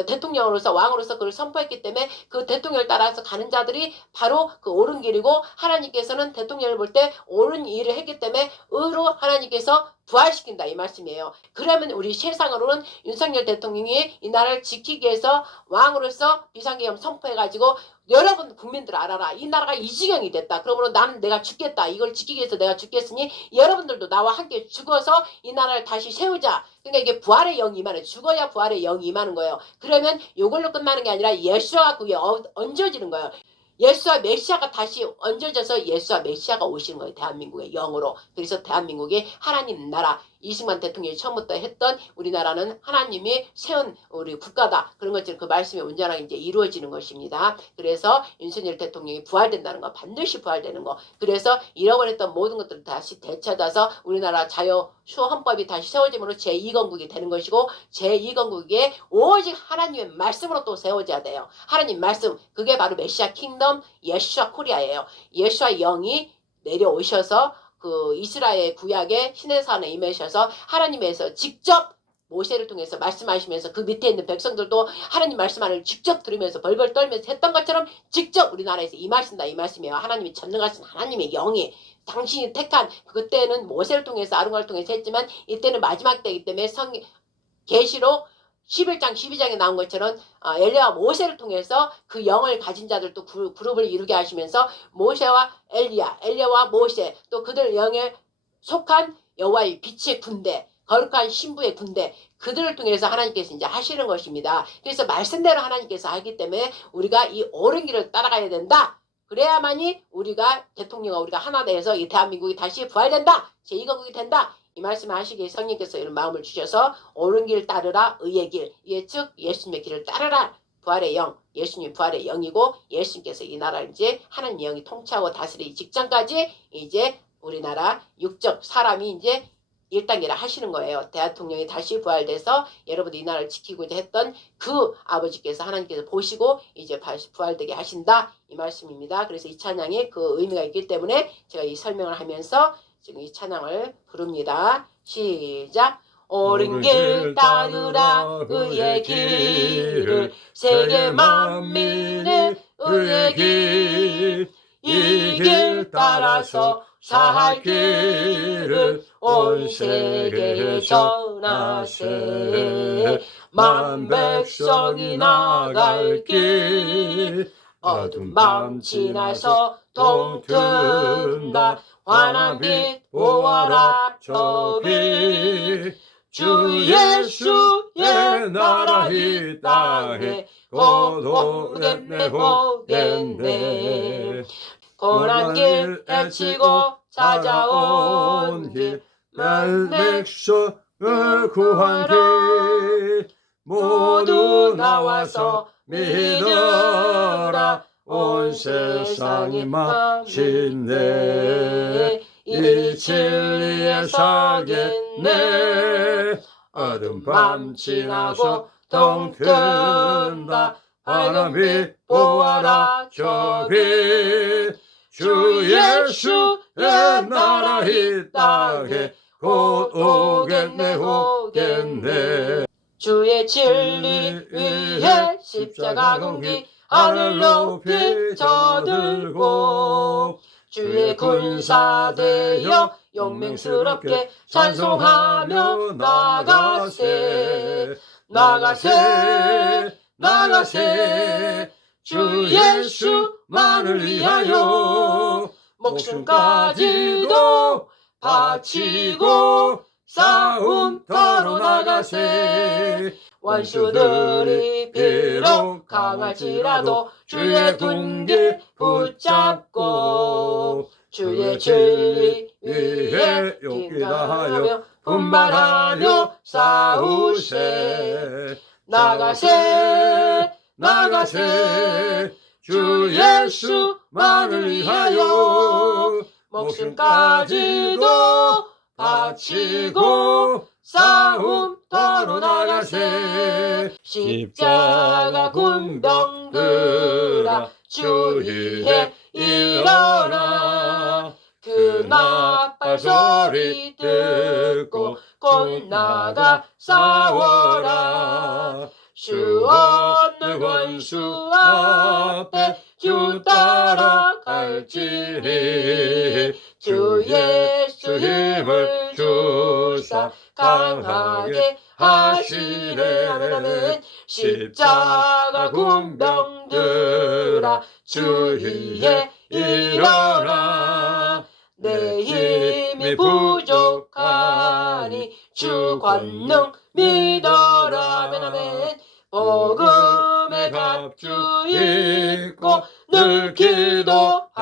대통령으로서 왕으로서 그걸 선포했기 때문에 그 대통령을 따라서 가는 자들이 바로 그 옳은 길이고 하나님께서는 대통령을 볼 때 옳은 일을 했기 때문에 의로 하나님께서 부활시킨다 이 말씀이에요. 그러면 우리 세상으로는 윤석열 대통령이 이 나라를 지키기 위해서 왕으로서 비상계엄 선포해가지고 여러분 국민들 알아라. 이 나라가 이 지경이 됐다. 그러므로 나는 내가 죽겠다. 이걸 지키기 위해서 내가 죽겠으니 여러분들도 나와 함께 죽어서 이 나라를 다시 세우자. 그러니까 이게 부활의 영이 임하는, 죽어야 부활의 영이 임하는 거예요. 그러면 이걸로 끝나는 게 아니라 예수와 그게 얹어지는 거예요. 예수와 메시아가 다시 얹어져서 예수와 메시아가 오시는 거예요. 대한민국의 영으로. 그래서 대한민국이 하나님 나라, 이승만 대통령이 처음부터 했던 우리나라는 하나님이 세운 우리 국가다. 그런 것처럼 그 말씀이 온전하게 이제 이루어지는 것입니다. 그래서 윤석열 대통령이 부활된다는 거, 반드시 부활되는 거. 그래서 잃어버렸던 모든 것들을 다시 되찾아서 우리나라 자유수 헌법이 다시 세워짐으로 제2건국이 되는 것이고, 제2건국에 오직 하나님의 말씀으로 또 세워져야 돼요. 하나님 말씀, 그게 바로 메시아 킹덤 예수와 코리아예요. 예수와 영이 내려오셔서 그 이스라엘 구약의 시내산에 임하셔서 하나님에서 직접 모세를 통해서 말씀하시면서 그 밑에 있는 백성들도 하나님 말씀을 직접 들으면서 벌벌 떨면서 했던 것처럼 직접 우리나라에서 임하신다 이 말씀이에요. 하나님이 전능하신 하나님의 영이 당신이 택한, 그때는 모세를 통해서 아론을 통해서 했지만 이때는 마지막 때이기 때문에 계시록 11장 12장에 나온 것처럼 엘리야와 모세를 통해서 그 영을 가진 자들도 그룹을 이루게 하시면서 모세와 엘리야와 모세, 또 그들 영에 속한 여호와의 빛의 군대, 거룩한 신부의 군대, 그들을 통해서 하나님께서 이제 하시는 것입니다. 그래서 말씀대로 하나님께서 하기 때문에 우리가 이 옳은 길을 따라가야 된다. 그래야만이 우리가 대통령과 우리가 하나 돼서 이 대한민국이 다시 부활된다. 제2건국이 된다. 이 말씀을 하시기에 성령께서 이런 마음을 주셔서 옳은 길 따르라, 의의 길, 예, 즉 예수님의 길을 따르라. 부활의 영, 예수님 부활의 영이고 예수님께서 이 나라를 이제 하나님 영이 통치하고 다스리기 직전까지 이제 우리나라 육적 사람이 이제 1단계를 하시는 거예요. 대통령이 다시 부활돼서 여러분들이 이 나라를 지키고자 했던 그 아버지께서 하나님께서 보시고 이제 다시 부활되게 하신다. 이 말씀입니다. 그래서 이 찬양에 그 의미가 있기 때문에 제가 이 설명을 하면서 지금 이 찬양을 부릅니다. 시작. 옳은 길 따르라 의의 길을, 세계 만민의 의의 길, 이 길 따라서 살 길을 온 세계에 전하세. 만 백성이 나갈 길, 어두운 밤 지나서 동튼다. 환한 빛 보아라 저기, 주 예수의 나라 이 땅에 곧 오겠네 오겠네. 고난 길 헤치고 찾아온 길, 만 백성을 구한 길, 모두 나와서 믿어라. 온 세상이 마침내 이 진리에 살겠네. 어두운 밤 지나서 동튼다. 환한 빛 보아라 저기, 주 예수의 나라 이 땅에 곧 오겠네 오겠네. 주의 진리 위에 십자가 공기 하늘 높이 저들고, 주의 군사 되어 용맹스럽게 찬송하며 나가세. 나가세 나가세. 주 예수만을 위하여 목숨까지도 바치고 싸움터로 나가세. 원수들이 비록 강할지라도 주의 군길 붙잡고, 주의 진리 위에 용기 다하여 분발하여 싸우세. 나가세 나가세. 주 예수만을 위하여 목숨까지도 바치고 싸움터로 나가세. 십자가 군병들아 주의해 일어나. 그 나팔 소리 듣고 곧 나가 싸워라. 주 없는 원수 앞에 주 따라갈지니 주 예수 힘을 주세. 당하게 하시네. 아멘 아멘. 십자가 군병들아 주위에 일어나. 내 힘이 부족하니 주 권능 믿어라. 아멘 아멘. 복음의 값주 있고 늘 기도하면서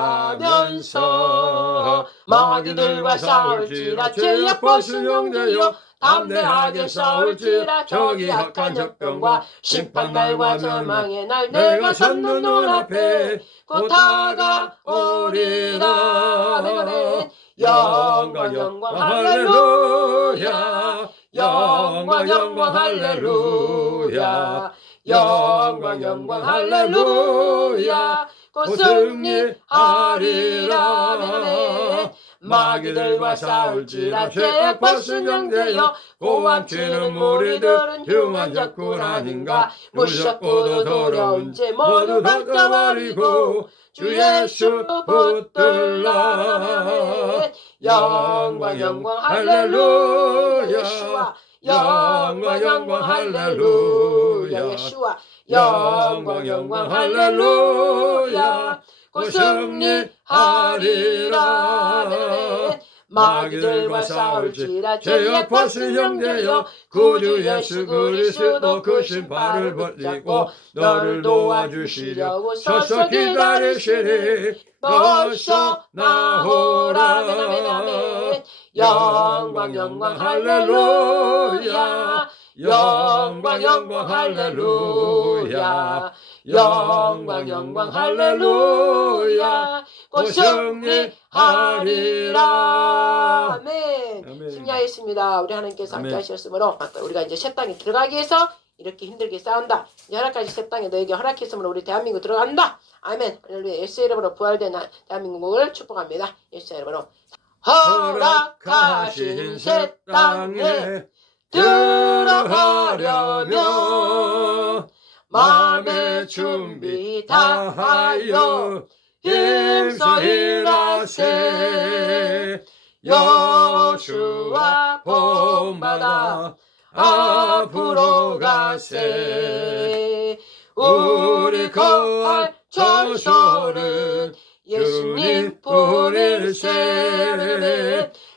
마귀들과 싸울지라 죄악 벗은 형제여 담대하게 싸울지라. 저기 악한 적병과 심판날과 절망의 날 내가 섰는 눈앞에 곧 다가오리라. 아멘 아멘. 영광 영광 할렐루야. 영광 영광 할렐루야. 영광 영광 할렐루야. 곧 승리하리라. 아멘 아멘. 마귀들과 싸울지라 죄악 벗은 형제여 고함치는 무리들은 흉한 적군 아닌가. 무섭고도 더러운 죄 모두 벗겨버리고 주 예수 붙들라. 영광 영광 할렐루야. 예수와 영광 영광 할렐루야. 예수와 영광 영광 할렐루야. 곧 승리하리라. 마귀들과 싸울지라 죄악 벗은 형제여 구주 예수 그리스도 그 신발을 벗기고 너를 도와주시려고 서서 기다리시니 벌써 나오라. 아멘 아멘. 영광 영광 할렐루야. 영광 영광 할렐루야. 영광 영광 할렐루야. 곧 승리하리라. 아멘. 아멘. 승리하였습니다. 우리 하나님께서 함께 아멘. 하셨으므로 우리가 이제 새 땅에 들어가기 위해서 이렇게 힘들게 싸운다. 이제 허락까지 새 땅에 너에게 허락했으므로 우리 대한민국 들어간다. 아멘. 할렐루야. 예수의 이름으로 부활된 대한민국을 축복합니다. 예수의 이름으로 허락하신 새 땅에 들어가려면 마음의 준비 다하여 힘써 일하세. 여호수아 본받아 앞으로 가세. 우리 거할 처소는 예수님 뿐일세.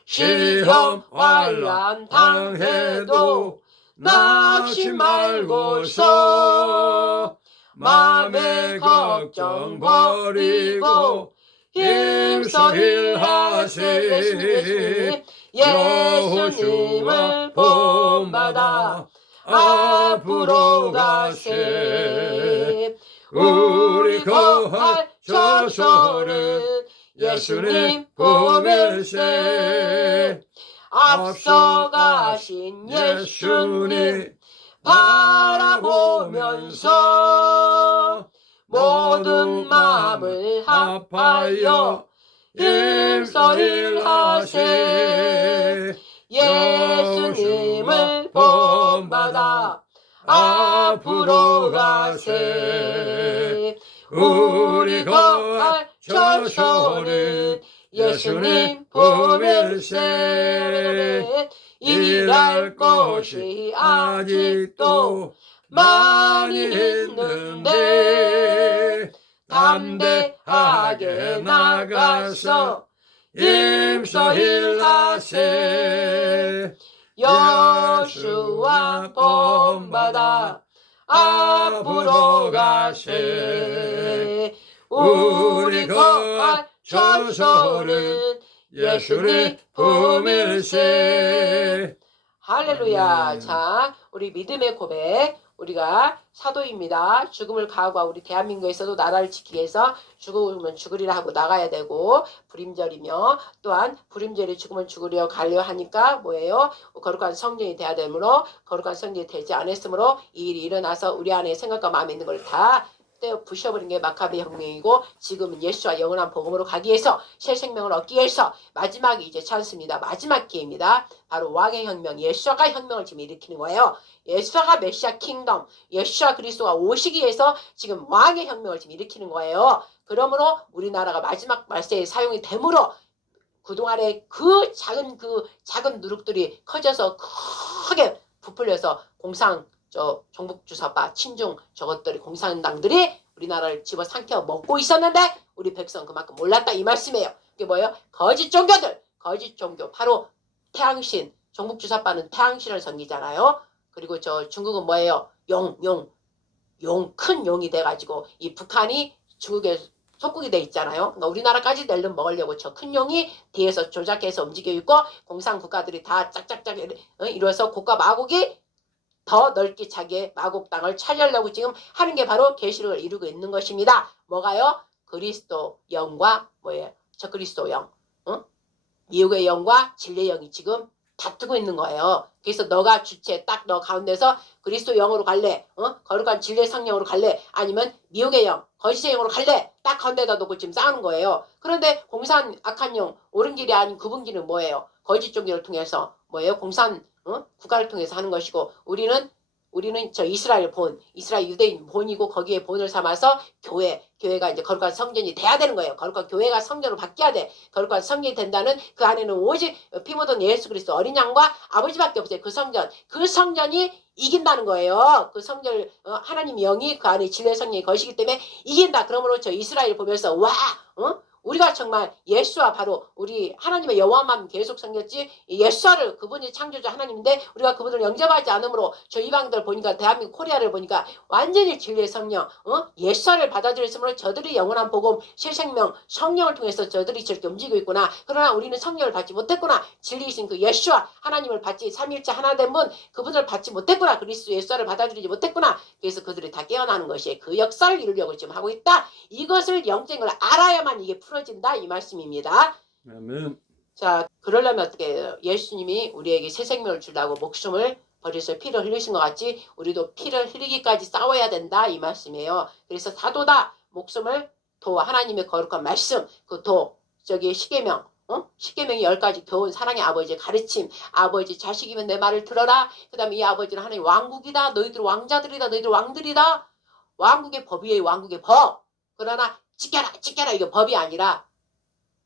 시험 환난 당해도 낙심 말고서 마음의 걱정 버리고 힘써 일하세. 예수님을 본받아 앞으로 가세. 우리 거할 처소는 예수님 품일세. 앞서가신 예수님 바라보면서 모든 마음을 합하여 힘써 일하세. 예수님을 본받아 앞으로 가세. 우리 거할 처소는 예수님 품일세. 일할 것이 아직도 많이 있는데 담대하게 나가서 힘써 일하세. 여호수아 본받아 앞으로 가세. 우리 거할 처소는 예수님 품일세. 할렐루야. 자, 우리 믿음의 고백. 우리가 사도입니다. 죽음을 각오하고 우리 대한민국에서도 나라를 지키기 위해서 죽으면 죽으리라 하고 나가야 되고, 불임절이며 또한 불임절에 죽으면 죽으려 가려 하니까 뭐예요? 거룩한 성전이 돼야 되므로 거룩한 성전이 되지 않았으므로 이 일이 일어나서 우리 안에 생각과 마음에 있는 걸 다 떼어 부셔버린 게 마카베 혁명이고, 지금은 예수와 영원한 복음으로 가기 위해서 새 생명을 얻기 위해서 마지막이 이제 찬스입니다. 마지막 기회입니다. 바로 왕의 혁명, 예수가 혁명을 지금 일으키는 거예요. 예수가 메시아 킹덤, 예수와 그리스도가 오시기 위해서 지금 왕의 혁명을 지금 일으키는 거예요. 그러므로 우리나라가 마지막 말세에 사용이 되므로 그동안에 그 작은 누룩들이 커져서 크게 부풀려서 종북주사파 친중 저것들이 공산당들이 우리나라를 집어삼켜 먹고 있었는데 우리 백성 그만큼 몰랐다 이 말씀이에요. 이게 뭐예요? 거짓 종교들, 거짓 종교. 바로 태양신, 종북주사파는 태양신을 섬기잖아요. 그리고 중국은 뭐예요? 큰 용이 돼가지고 이 북한이 중국에 속국이 돼 있잖아요. 그러니까 우리나라까지 낼름 먹으려고 저 큰 용이 뒤에서 조작해서 움직여 있고 공산 국가들이 다 짝짝짝 이뤄서 국가 마국이 더 넓게 자기의 마국 땅을 차지하려고 지금 하는 게 바로 계시록을 이루고 있는 것입니다. 뭐가요? 그리스도 영과 뭐예요? 저 그리스도 영, 미혹의 영과 진리의 영이 지금 다투고 있는 거예요. 그래서 너가 주체 딱 너 가운데서 그리스도 영으로 갈래? 거룩한 진리의 성령으로 갈래? 아니면 미혹의 영, 거짓의 영으로 갈래? 딱 가운데다 놓고 지금 싸우는 거예요. 그런데 공산 악한 영, 옳은 길이 아닌 그분 길은 뭐예요? 거짓 종교를 통해서 뭐예요? 공산 국가를 통해서 하는 것이고 우리는 저 이스라엘 유대인 본이고 거기에 본을 삼아서 교회가 이제 거룩한 성전이 돼야 되는 거예요. 거룩한 교회가 성전으로 바뀌어야 돼. 거룩한 성전이 된다는 그 안에는 오직 피 묻은 예수 그리스도 어린 양과 아버지밖에 없어요. 그 성전이 이긴다는 거예요. 그 성전을 하나님 영이 그 안에 진리의 성령이 거시기 때문에 이긴다. 그러므로 저 이스라엘 보면서 와, 우리가 정말 예수와 바로 우리 하나님의 여호와만 계속 섬겼지 예수를 그분이 창조자 하나님인데 우리가 그분을 영접하지 않으므로 저 이방들 보니까 대한민국 코리아를 보니까 완전히 진리의 성령 예수를 받아들였으므로 저들이 영원한 복음 새생명 성령을 통해서 저들이 저렇게 움직이고 있구나. 그러나 우리는 성령을 받지 못했구나. 진리이신 그 예수와 하나님을 받지 삼위일체 하나 된 분 그분을 받지 못했구나. 그리스도 예수를 받아들이지 못했구나. 그래서 그들이 다 깨어나는 것이 그 역사를 이루려고 지금 하고 있다. 이것을 영적인 걸 알아야만 이게 풀어진다 이 말씀입니다. 아멘. 자, 그러려면 어떻게 해요? 예수님이 우리에게 새 생명을 주려고 목숨을 버려서 피를 흘리신 것 같이 우리도 피를 흘리기까지 싸워야 된다 이 말씀이에요. 그래서 사도다 목숨을 하나님의 거룩한 말씀 십계명 십계명이 10가지 교훈 사랑의 아버지의 가르침 아버지 자식이면 내 말을 들어라. 그 다음에 이 아버지는 하나님 왕국이다. 너희들 왕자들이다. 너희들 왕들이다. 왕국의 법이에요. 왕국의 법. 그러나 지켜라 이게 법이 아니라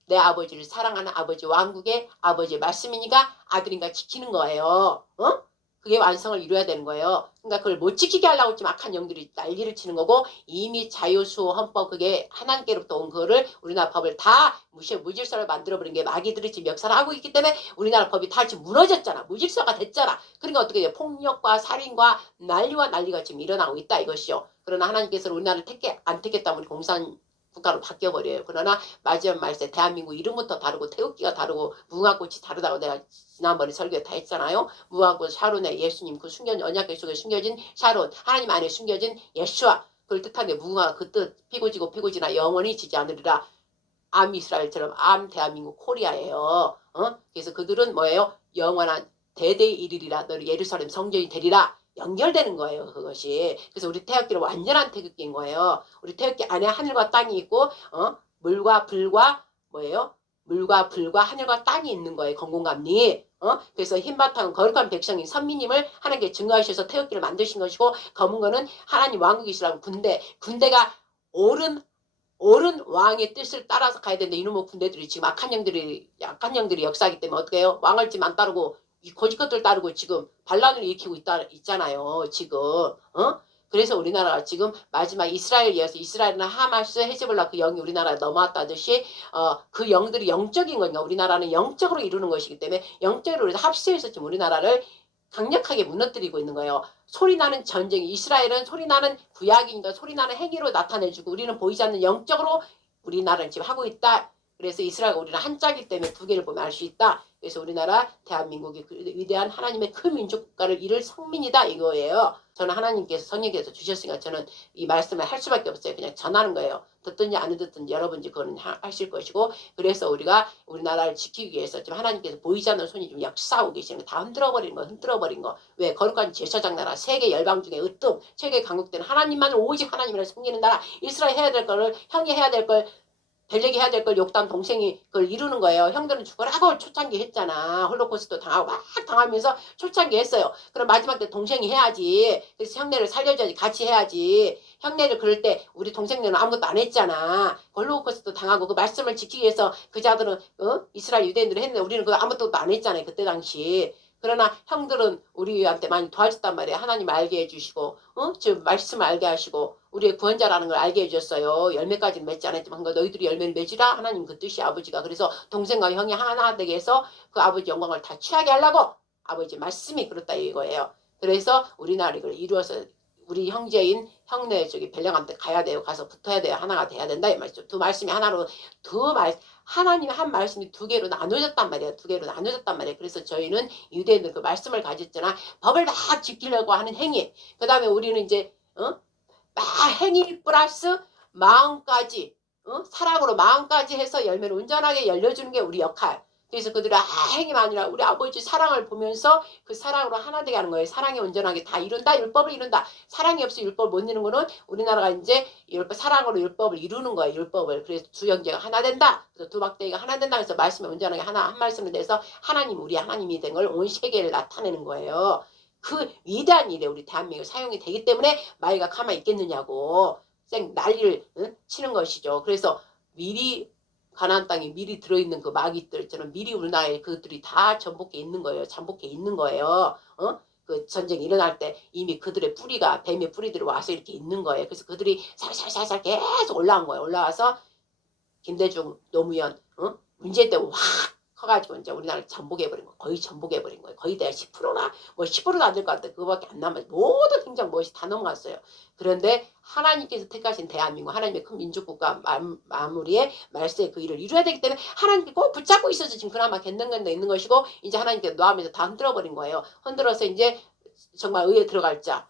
내 아버지를 사랑하는 아버지 왕국의 아버지의 말씀이니까 아들인가 지키는 거예요. 그게 완성을 이루어야 되는 거예요. 그러니까 그걸 못 지키게 하려고 지금 악한 영들이 난리를 치는 거고 이미 자유수 헌법 그게 하나님께로부터 온 거를 우리나라 법을 다 무질서를 만들어버린 게 마귀들이 지금 역사를 하고 있기 때문에 우리나라 법이 다 지금 무너졌잖아. 무질서가 됐잖아. 그러니까 어떻게 돼요? 폭력과 살인과 난리가 지금 일어나고 있다 이것이요. 그러나 하나님께서는 우리나라를 안 택했다면 우리 공산 국가로 바뀌어버려요. 그러나 마지막 말세 대한민국 이름부터 다르고 태극기가 다르고 무궁화꽃이 다르다고 내가 지난번에 설교에 다 했잖아요. 무궁화꽃 샤론에 예수님 그 언약궤 속에 숨겨진 샤론 하나님 안에 숨겨진 예수와 그걸 뜻한 게 무궁화가 그 뜻 피고 지나 영원히 지지 않으리라. 암 이스라엘처럼 암 대한민국 코리아예요. 그래서 그들은 뭐예요? 영원한 대대에 이르리라. 너희 예루살렘 성전이 되리라. 연결되는 거예요. 그것이. 그래서 우리 태극기는 완전한 태극기인 거예요. 우리 태극기 안에 하늘과 땅이 있고 물과 불과 뭐예요? 물과 불과 하늘과 땅이 있는 거예요. 건공감리. 그래서 흰 바탕은 거룩한 백성인 선미님을 하나님께 증거하셔서 태극기를 만드신 것이고 검은 거는 하나님 왕국이시라고 군대가 옳은 왕의 뜻을 따라서 가야 되는데 이놈의 군대들이 지금 약한 영들이 역사하기 때문에 어떻게 해요? 왕을 지금 안 따르고 이 거짓 것들 따르고 지금 반란을 일으키고 있잖아요. 지금 그래서 우리나라가 지금 마지막 이스라엘은 하마스 헤즈볼라 그 영이 우리나라에 넘어왔다듯이 그 영들이 영적인 거니까 우리나라는 영적으로 이루는 것이기 때문에 영적으로 우리가 합세해서 지금 우리나라를 강력하게 무너뜨리고 있는 거예요. 소리나는 전쟁 이스라엘은 소리나는 구약이니까 소리나는 행위로 나타내주고 우리는 보이지 않는 영적으로 우리나라는 지금 하고 있다. 그래서 이스라엘과 우리는 한 짝이기 때문에 두 개를 보면 알 수 있다. 그래서 우리나라 대한민국이 그 위대한 하나님의 큰 민족 국가를 이룰 성민이다 이거예요. 저는 하나님께서 성령께서 주셨으니까 저는 이 말씀을 할 수밖에 없어요. 그냥 전하는 거예요. 듣든지 안 듣든지 여러분이 그거는 하실 것이고 그래서 우리가 우리나라를 지키기 위해서 지금 하나님께서 보이지 않는 손이 좀 역사하고 계시는 다 흔들어버린 거. 왜? 거룩한 제사장 나라 세계 열방 중에 세계 강국되는 하나님만 오직 하나님을 섬기는 나라 이스라엘 해야 될 거를 형이 해야 될 걸 벨레기 해야 될 걸 욕단 동생이 그걸 이루는 거예요. 형들은 죽으라고 초창기 했잖아. 홀로코스트 당하고 막 당하면서 초창기 했어요. 그럼 마지막 때 동생이 해야지. 그래서 형네를 살려줘야지. 같이 해야지. 형네를 그럴 때 우리 동생네는 아무것도 안 했잖아. 홀로코스트 당하고 그 말씀을 지키기 위해서 그 자들은 이스라엘 유대인들이 했는데 우리는 그 아무것도 안 했잖아요. 그때 당시. 그러나 형들은 우리한테 많이 도와줬단 말이에요. 하나님 알게 해주시고, 저 말씀 알게 하시고, 우리의 구원자라는 걸 알게 해줬어요. 열매까지는 맺지 않았지만, 너희들이 열매를 맺으라. 하나님 그 뜻이 아버지가. 그래서 동생과 형이 하나 되게 해서 그 아버지 영광을 다 취하게 하려고 아버지 말씀이 그렇다 이거예요. 그래서 우리나라 이걸 이루어서 우리 형제인 형네 저기 벨령한테 가야 돼요. 가서 붙어야 돼요. 하나가 돼야 된다 이 말이죠. 두 말씀이 하나로 하나님의 한 말씀이 두 개로 나눠졌단 말이에요. 두 개로 나눠졌단 말이에요. 그래서 저희는 유대인들 그 말씀을 가졌잖아. 법을 막 지키려고 하는 행위. 그 다음에 우리는 이제 막 행위 플러스 마음까지 사랑으로 마음까지 해서 열매를 온전하게 열려주는 게 우리 역할. 그래서 그들은 행위만 아니라 우리 아버지 사랑을 보면서 그 사랑으로 하나 되게 하는 거예요. 사랑이 온전하게 다 이룬다. 율법을 이룬다. 사랑이 없이 율법을 못 이루는 거는 우리나라가 이제 사랑으로 율법을 이루는 거예요. 율법을. 그래서 두 형제가 하나 된다. 그래서 두 막대기가 하나 된다. 그래서 말씀이 온전하게 한 말씀을 내서 하나님 우리 하나님이 된 걸 온 세계를 나타내는 거예요. 그 위대한 일에 우리 대한민국 사용이 되기 때문에 마이가 가만히 있겠느냐고 난리를 치는 것이죠. 그래서 미리 가나안 땅에 미리 들어있는 그 마귀들처럼 미리 우리나라에 그들이 다 전복해 있는 거예요. 잠복해 있는 거예요. 그 전쟁이 일어날 때 이미 그들의 뿌리가 뱀의 뿌리들이 와서 이렇게 있는 거예요. 그래서 그들이 살살살살 계속 올라온 거예요. 올라와서 김대중 노무현 문재 때문에 확 커가지고 이제 우리나라를 전복해버린 거 거의 전복해버린 거예요. 거의 대략 10%나 뭐 10%도 안 될 것 같아. 그거밖에 안 남아요. 모든 행정 무엇이 다 넘어갔어요. 그런데 하나님께서 택하신 대한민국 하나님의 큰 민족국가 마무리에 말세의 그 일을 이루어야 되기 때문에 하나님께 꼭 붙잡고 있어서 지금 그나마 견능견능 있는 것이고 이제 하나님께서 노하면서 다 흔들어버린 거예요. 흔들어서 이제 정말 의에 들어갈 자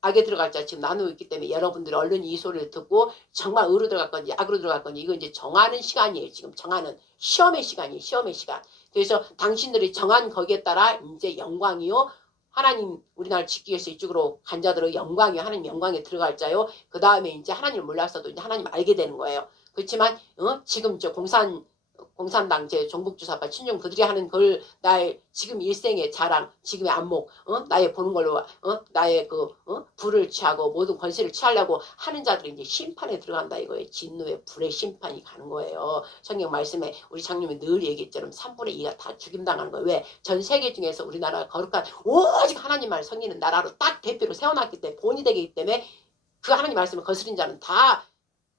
악에 들어갈 자 지금 나누고 있기 때문에 여러분들이 얼른 이 소리를 듣고 정말 의로 들어갈 건지 악으로 들어갈 건지 이거 이제 정하는 시간이에요. 지금 정하는 시험의 시간이에요. 시험의 시간. 그래서 당신들이 정한 거기에 따라 이제 영광이요. 하나님 우리나라를 지키기 위해서 이쪽으로 간 자들의 영광이요. 하나님 영광에 들어갈 자요. 그 다음에 이제 하나님을 몰랐어도 이제 하나님 알게 되는 거예요. 그렇지만 지금 저 공산당 제 종북주사파 친중 그들이 하는 걸 나의 지금 일생의 자랑 지금의 안목 나의 보는 걸로 나의 부를 취하고 모든 권세를 취하려고 하는 자들이 이제 심판에 들어간다 이거예요. 진노의 불의 심판이 가는 거예요. 성경 말씀에 우리 장님이 늘 얘기했처럼 3분의 2가 다 죽임당하는 거예요. 왜? 전 세계 중에서 우리나라가 거룩한 오직 하나님만 섬기는 나라로 딱 대표로 세워놨기 때문에 본이 되기 때문에 그 하나님 말씀을 거스린 자는 다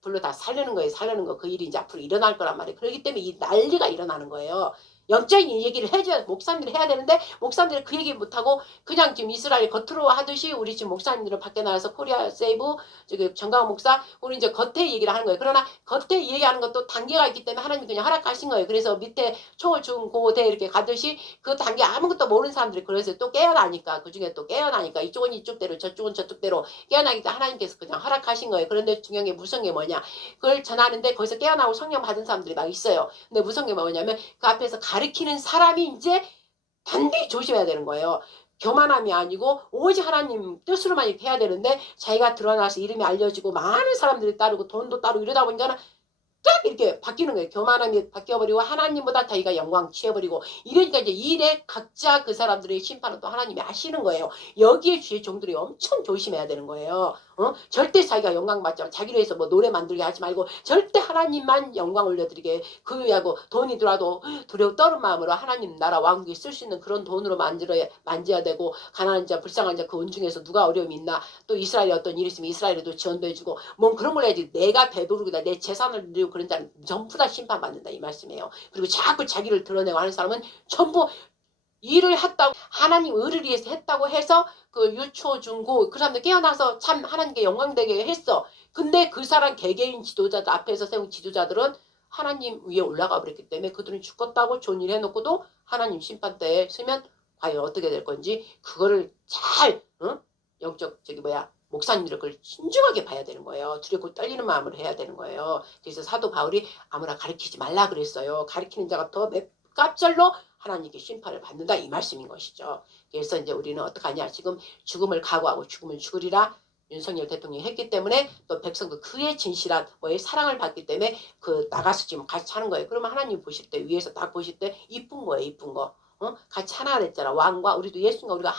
불로 다 살려는 거예요. 살려는 거. 그 일이 이제 앞으로 일어날 거란 말이에요. 그렇기 때문에 이 난리가 일어나는 거예요. 영적인 얘기를 해줘야 목사님들이 해야 되는데 목사님들이 그 얘기 못하고 그냥 지금 이스라엘 겉으로 하듯이 우리 지금 목사님들은 밖에 나와서 코리아 세이브 저기 정강훈 목사 우리 이제 겉에 얘기를 하는 거예요. 그러나 겉에 얘기하는 것도 단계가 있기 때문에 하나님 그냥 허락하신 거예요. 그래서 밑에 초, 중, 고, 대 이렇게 가듯이 그 단계 아무것도 모르는 사람들이 그래서 또 깨어나니까 그중에 또 깨어나니까 이쪽은 이쪽대로 저쪽은 저쪽대로 깨어나기 때문에 하나님께서 그냥 허락하신 거예요. 그런데 중요한 게 무서운 게 뭐냐 그걸 전하는데 거기서 깨어나고 성령 받은 사람들이 막 있어요. 근데 무서운 게 뭐냐면 그 앞에서 가르치는 사람이 이제 반드시 조심해야 되는 거예요. 교만함이 아니고 오직 하나님 뜻으로만 이렇게 해야 되는데 자기가 드러나서 이름이 알려지고 많은 사람들이 따르고 돈도 따르고 이러다 보니까 딱 이렇게 바뀌는 거예요. 교만함이 바뀌어버리고 하나님보다 자기가 영광 취해버리고 이러니까 이제 일에 각자 그 사람들의 심판은 또 하나님이 아시는 거예요. 여기에 주의 종들이 엄청 조심해야 되는 거예요. 절대 자기가 영광 받지 말고 자기를 위해서 뭐 노래 만들게 하지 말고 절대 하나님만 영광 올려드리게 그하고 돈이 들어도 두려워 떠는 마음으로 하나님 나라 왕국에 쓸 수 있는 그런 돈으로 만져야 되고 가난한 자 불쌍한 자 그 온 중에서 누가 어려움이 있나 또 이스라엘에 어떤 일이 있으면 이스라엘에도 지원도 해주고 뭐 그런 걸 해야지 내가 배부르고 내 재산을 누리고 그런 자는 전부 다 심판받는다 이 말씀이에요. 그리고 자꾸 자기를 드러내고 하는 사람은 전부 일을 했다고 하나님 의를 위해서 했다고 해서 그 유초 중고 그 사람들 깨어나서 참 하나님께 영광되게 했어. 근데 그 사람 개개인 지도자들 앞에서 세운 지도자들은 하나님 위에 올라가 버렸기 때문에 그들은 죽었다고 좋은 일 해놓고도 하나님 심판대에 서면 과연 어떻게 될 건지 그거를 잘 영적 목사님들은 그걸 신중하게 봐야 되는 거예요. 두렵고 떨리는 마음으로 해야 되는 거예요. 그래서 사도 바울이 아무나 가르치지 말라 그랬어요. 가르치는 자가 더 맵깝절로 하나님께 심판을 받는다 이 말씀인 것이죠. 그래서 이제 우리는 어떡하냐 지금 죽음을 각오하고 죽으면 죽으리라 윤석열 대통령이 했기 때문에 또 백성도 그의 진실한 뭐의 사랑을 받기 때문에 그 나가서 지금 같이 하는 거예요. 그러면 하나님 보실 때 위에서 딱 보실 때 이쁜 거예요. 이쁜 거. 같이 하나 됐잖아. 왕과 우리도 예수님과 우리가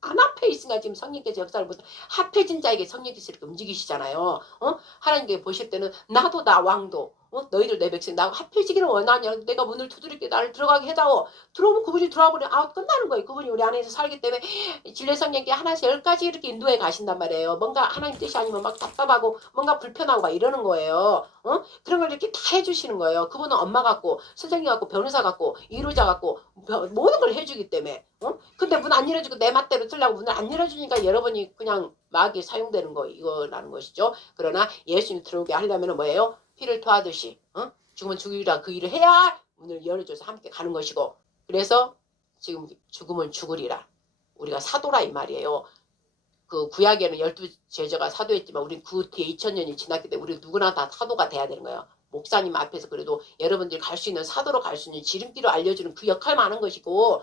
안 합해 있으니까 지금 성령께서 역사를 못 합해진 자에게 성령께서 이렇게 움직이시잖아요. 하나님께 보실 때는 나도 나 왕도 너희들 내 백성 나하고 합해지기를 원하냐. 내가 문을 두드릴게 나를 들어가게 해다오. 들어오면 그분이 들어와 버리면 끝나는 거예요. 그분이 우리 안에서 살기 때문에 진례 성령께 하나씩 10가지 이렇게 인도해 가신단 말이에요. 뭔가 하나님 뜻이 아니면 막 답답하고 뭔가 불편하고 막 이러는 거예요. 그런 걸 이렇게 다 해주시는 거예요. 그분은 엄마 같고 선생님 같고 변호사 같고 이루자 같고 모든 걸 해주기 때문에 근데 문 안 열어주고 내 맛대로 쓰려고 문을 안 열어주니까 여러분이 그냥 마귀에 사용되는 거 이거라는 것이죠. 그러나 예수님 들어오게 하려면 뭐예요? 피를 토하듯이 죽으면 죽으리라 그 일을 해야 문을 열어줘서 함께 가는 것이고 그래서 지금 죽으면 죽으리라 우리가 사도라 이 말이에요. 그 구약에는 12제자가 사도했지만 우리 그 뒤에 2000년이 지났기 때문에 우리 누구나 다 사도가 돼야 되는 거예요. 목사님 앞에서 그래도 여러분들이 갈 수 있는 사도로 갈 수 있는 지름길을 알려주는 그 역할만 하는 것이고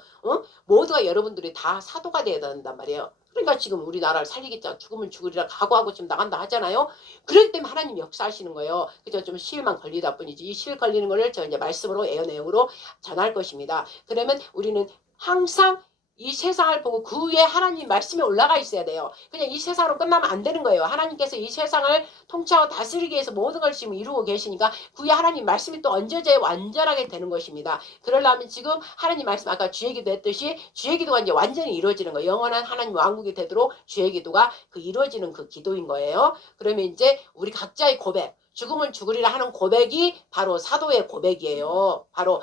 모두가 여러분들이 다 사도가 돼야 된단 말이에요. 그러니까 지금 우리나라를 살리겠자 죽으면 죽으리라 각오하고 지금 나간다 하잖아요. 그렇기 때문에 하나님 역사하시는 거예요. 그저 좀 시일만 걸리다 뿐이지 이 시일 걸리는 거를 저 이제 말씀으로 애언내용으로 전할 것입니다. 그러면 우리는 항상 이 세상을 보고 그 위에 하나님 말씀이 올라가 있어야 돼요. 그냥 이 세상으로 끝나면 안 되는 거예요. 하나님께서 이 세상을 통치하고 다스리기 위해서 모든 걸 지금 이루고 계시니까 그 위에 하나님 말씀이 또 얹어져야 완전하게 되는 것입니다. 그러려면 지금 하나님 말씀 아까 주의 기도 했듯이 주의 기도가 이제 완전히 이루어지는 거예요. 영원한 하나님 왕국이 되도록 주의 기도가 그 이루어지는 그 기도인 거예요. 그러면 이제 우리 각자의 고백 죽으면 죽으리라 하는 고백이 바로 사도의 고백이에요. 바로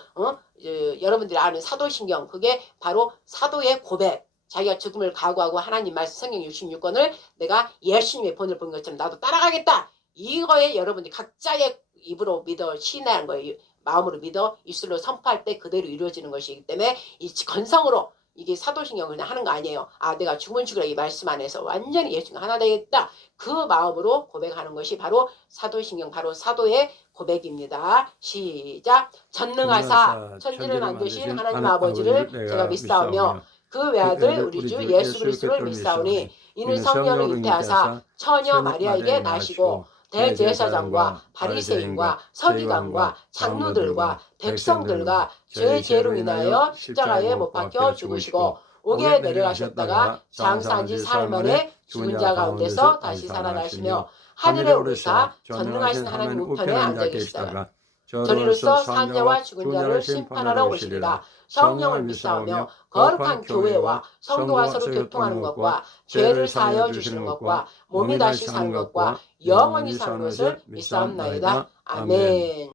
여러분들이 아는 사도신경 그게 바로 사도의 고백. 자기가 죽음을 각오하고 하나님 말씀 성경 66권을 내가 예수님의 본을 본 것처럼 나도 따라가겠다. 이거에 여러분들이 각자의 입으로 믿어 신뢰한 거예요. 마음으로 믿어 입술로 선포할 때 그대로 이루어지는 것이기 때문에 이 건성으로 이게 사도신경을 그냥 하는 거 아니에요. 내가 죽으면 죽으라 이 말씀 안에서 완전히 예수가 하나 되겠다. 그 마음으로 고백하는 것이 바로 사도신경 바로 사도의 고백입니다. 시작. 전능하사 천지를 만드신 하나님 아버지를 제가 믿사오며 그 외아들 우리 주 예수 그리스도를 믿사오니 이는 성령을 잉태하사 처녀 마리아에게 나시고 대제사장과 바리새인과 서기관과 장로들과 백성들과 죄의 죄로 인하여 십자가에 못 박혀 죽으시고 옥에 내려가셨다가 장사한 지 사흘 만에 죽은 자 가운데서 다시 살아나시며 하늘에 오르사 전능하신 하나님 우편에 앉아 계시다가 저리로서 산 자와 죽은 자를 심판하러 오시리라. 성령을 믿사오며 거룩한 교회와 성도가 서로 교통하는 것과 죄를 사하여 주시는 것과 몸이 다시 사는 것과 영원히 사는 것을 믿사옵나이다. 아멘.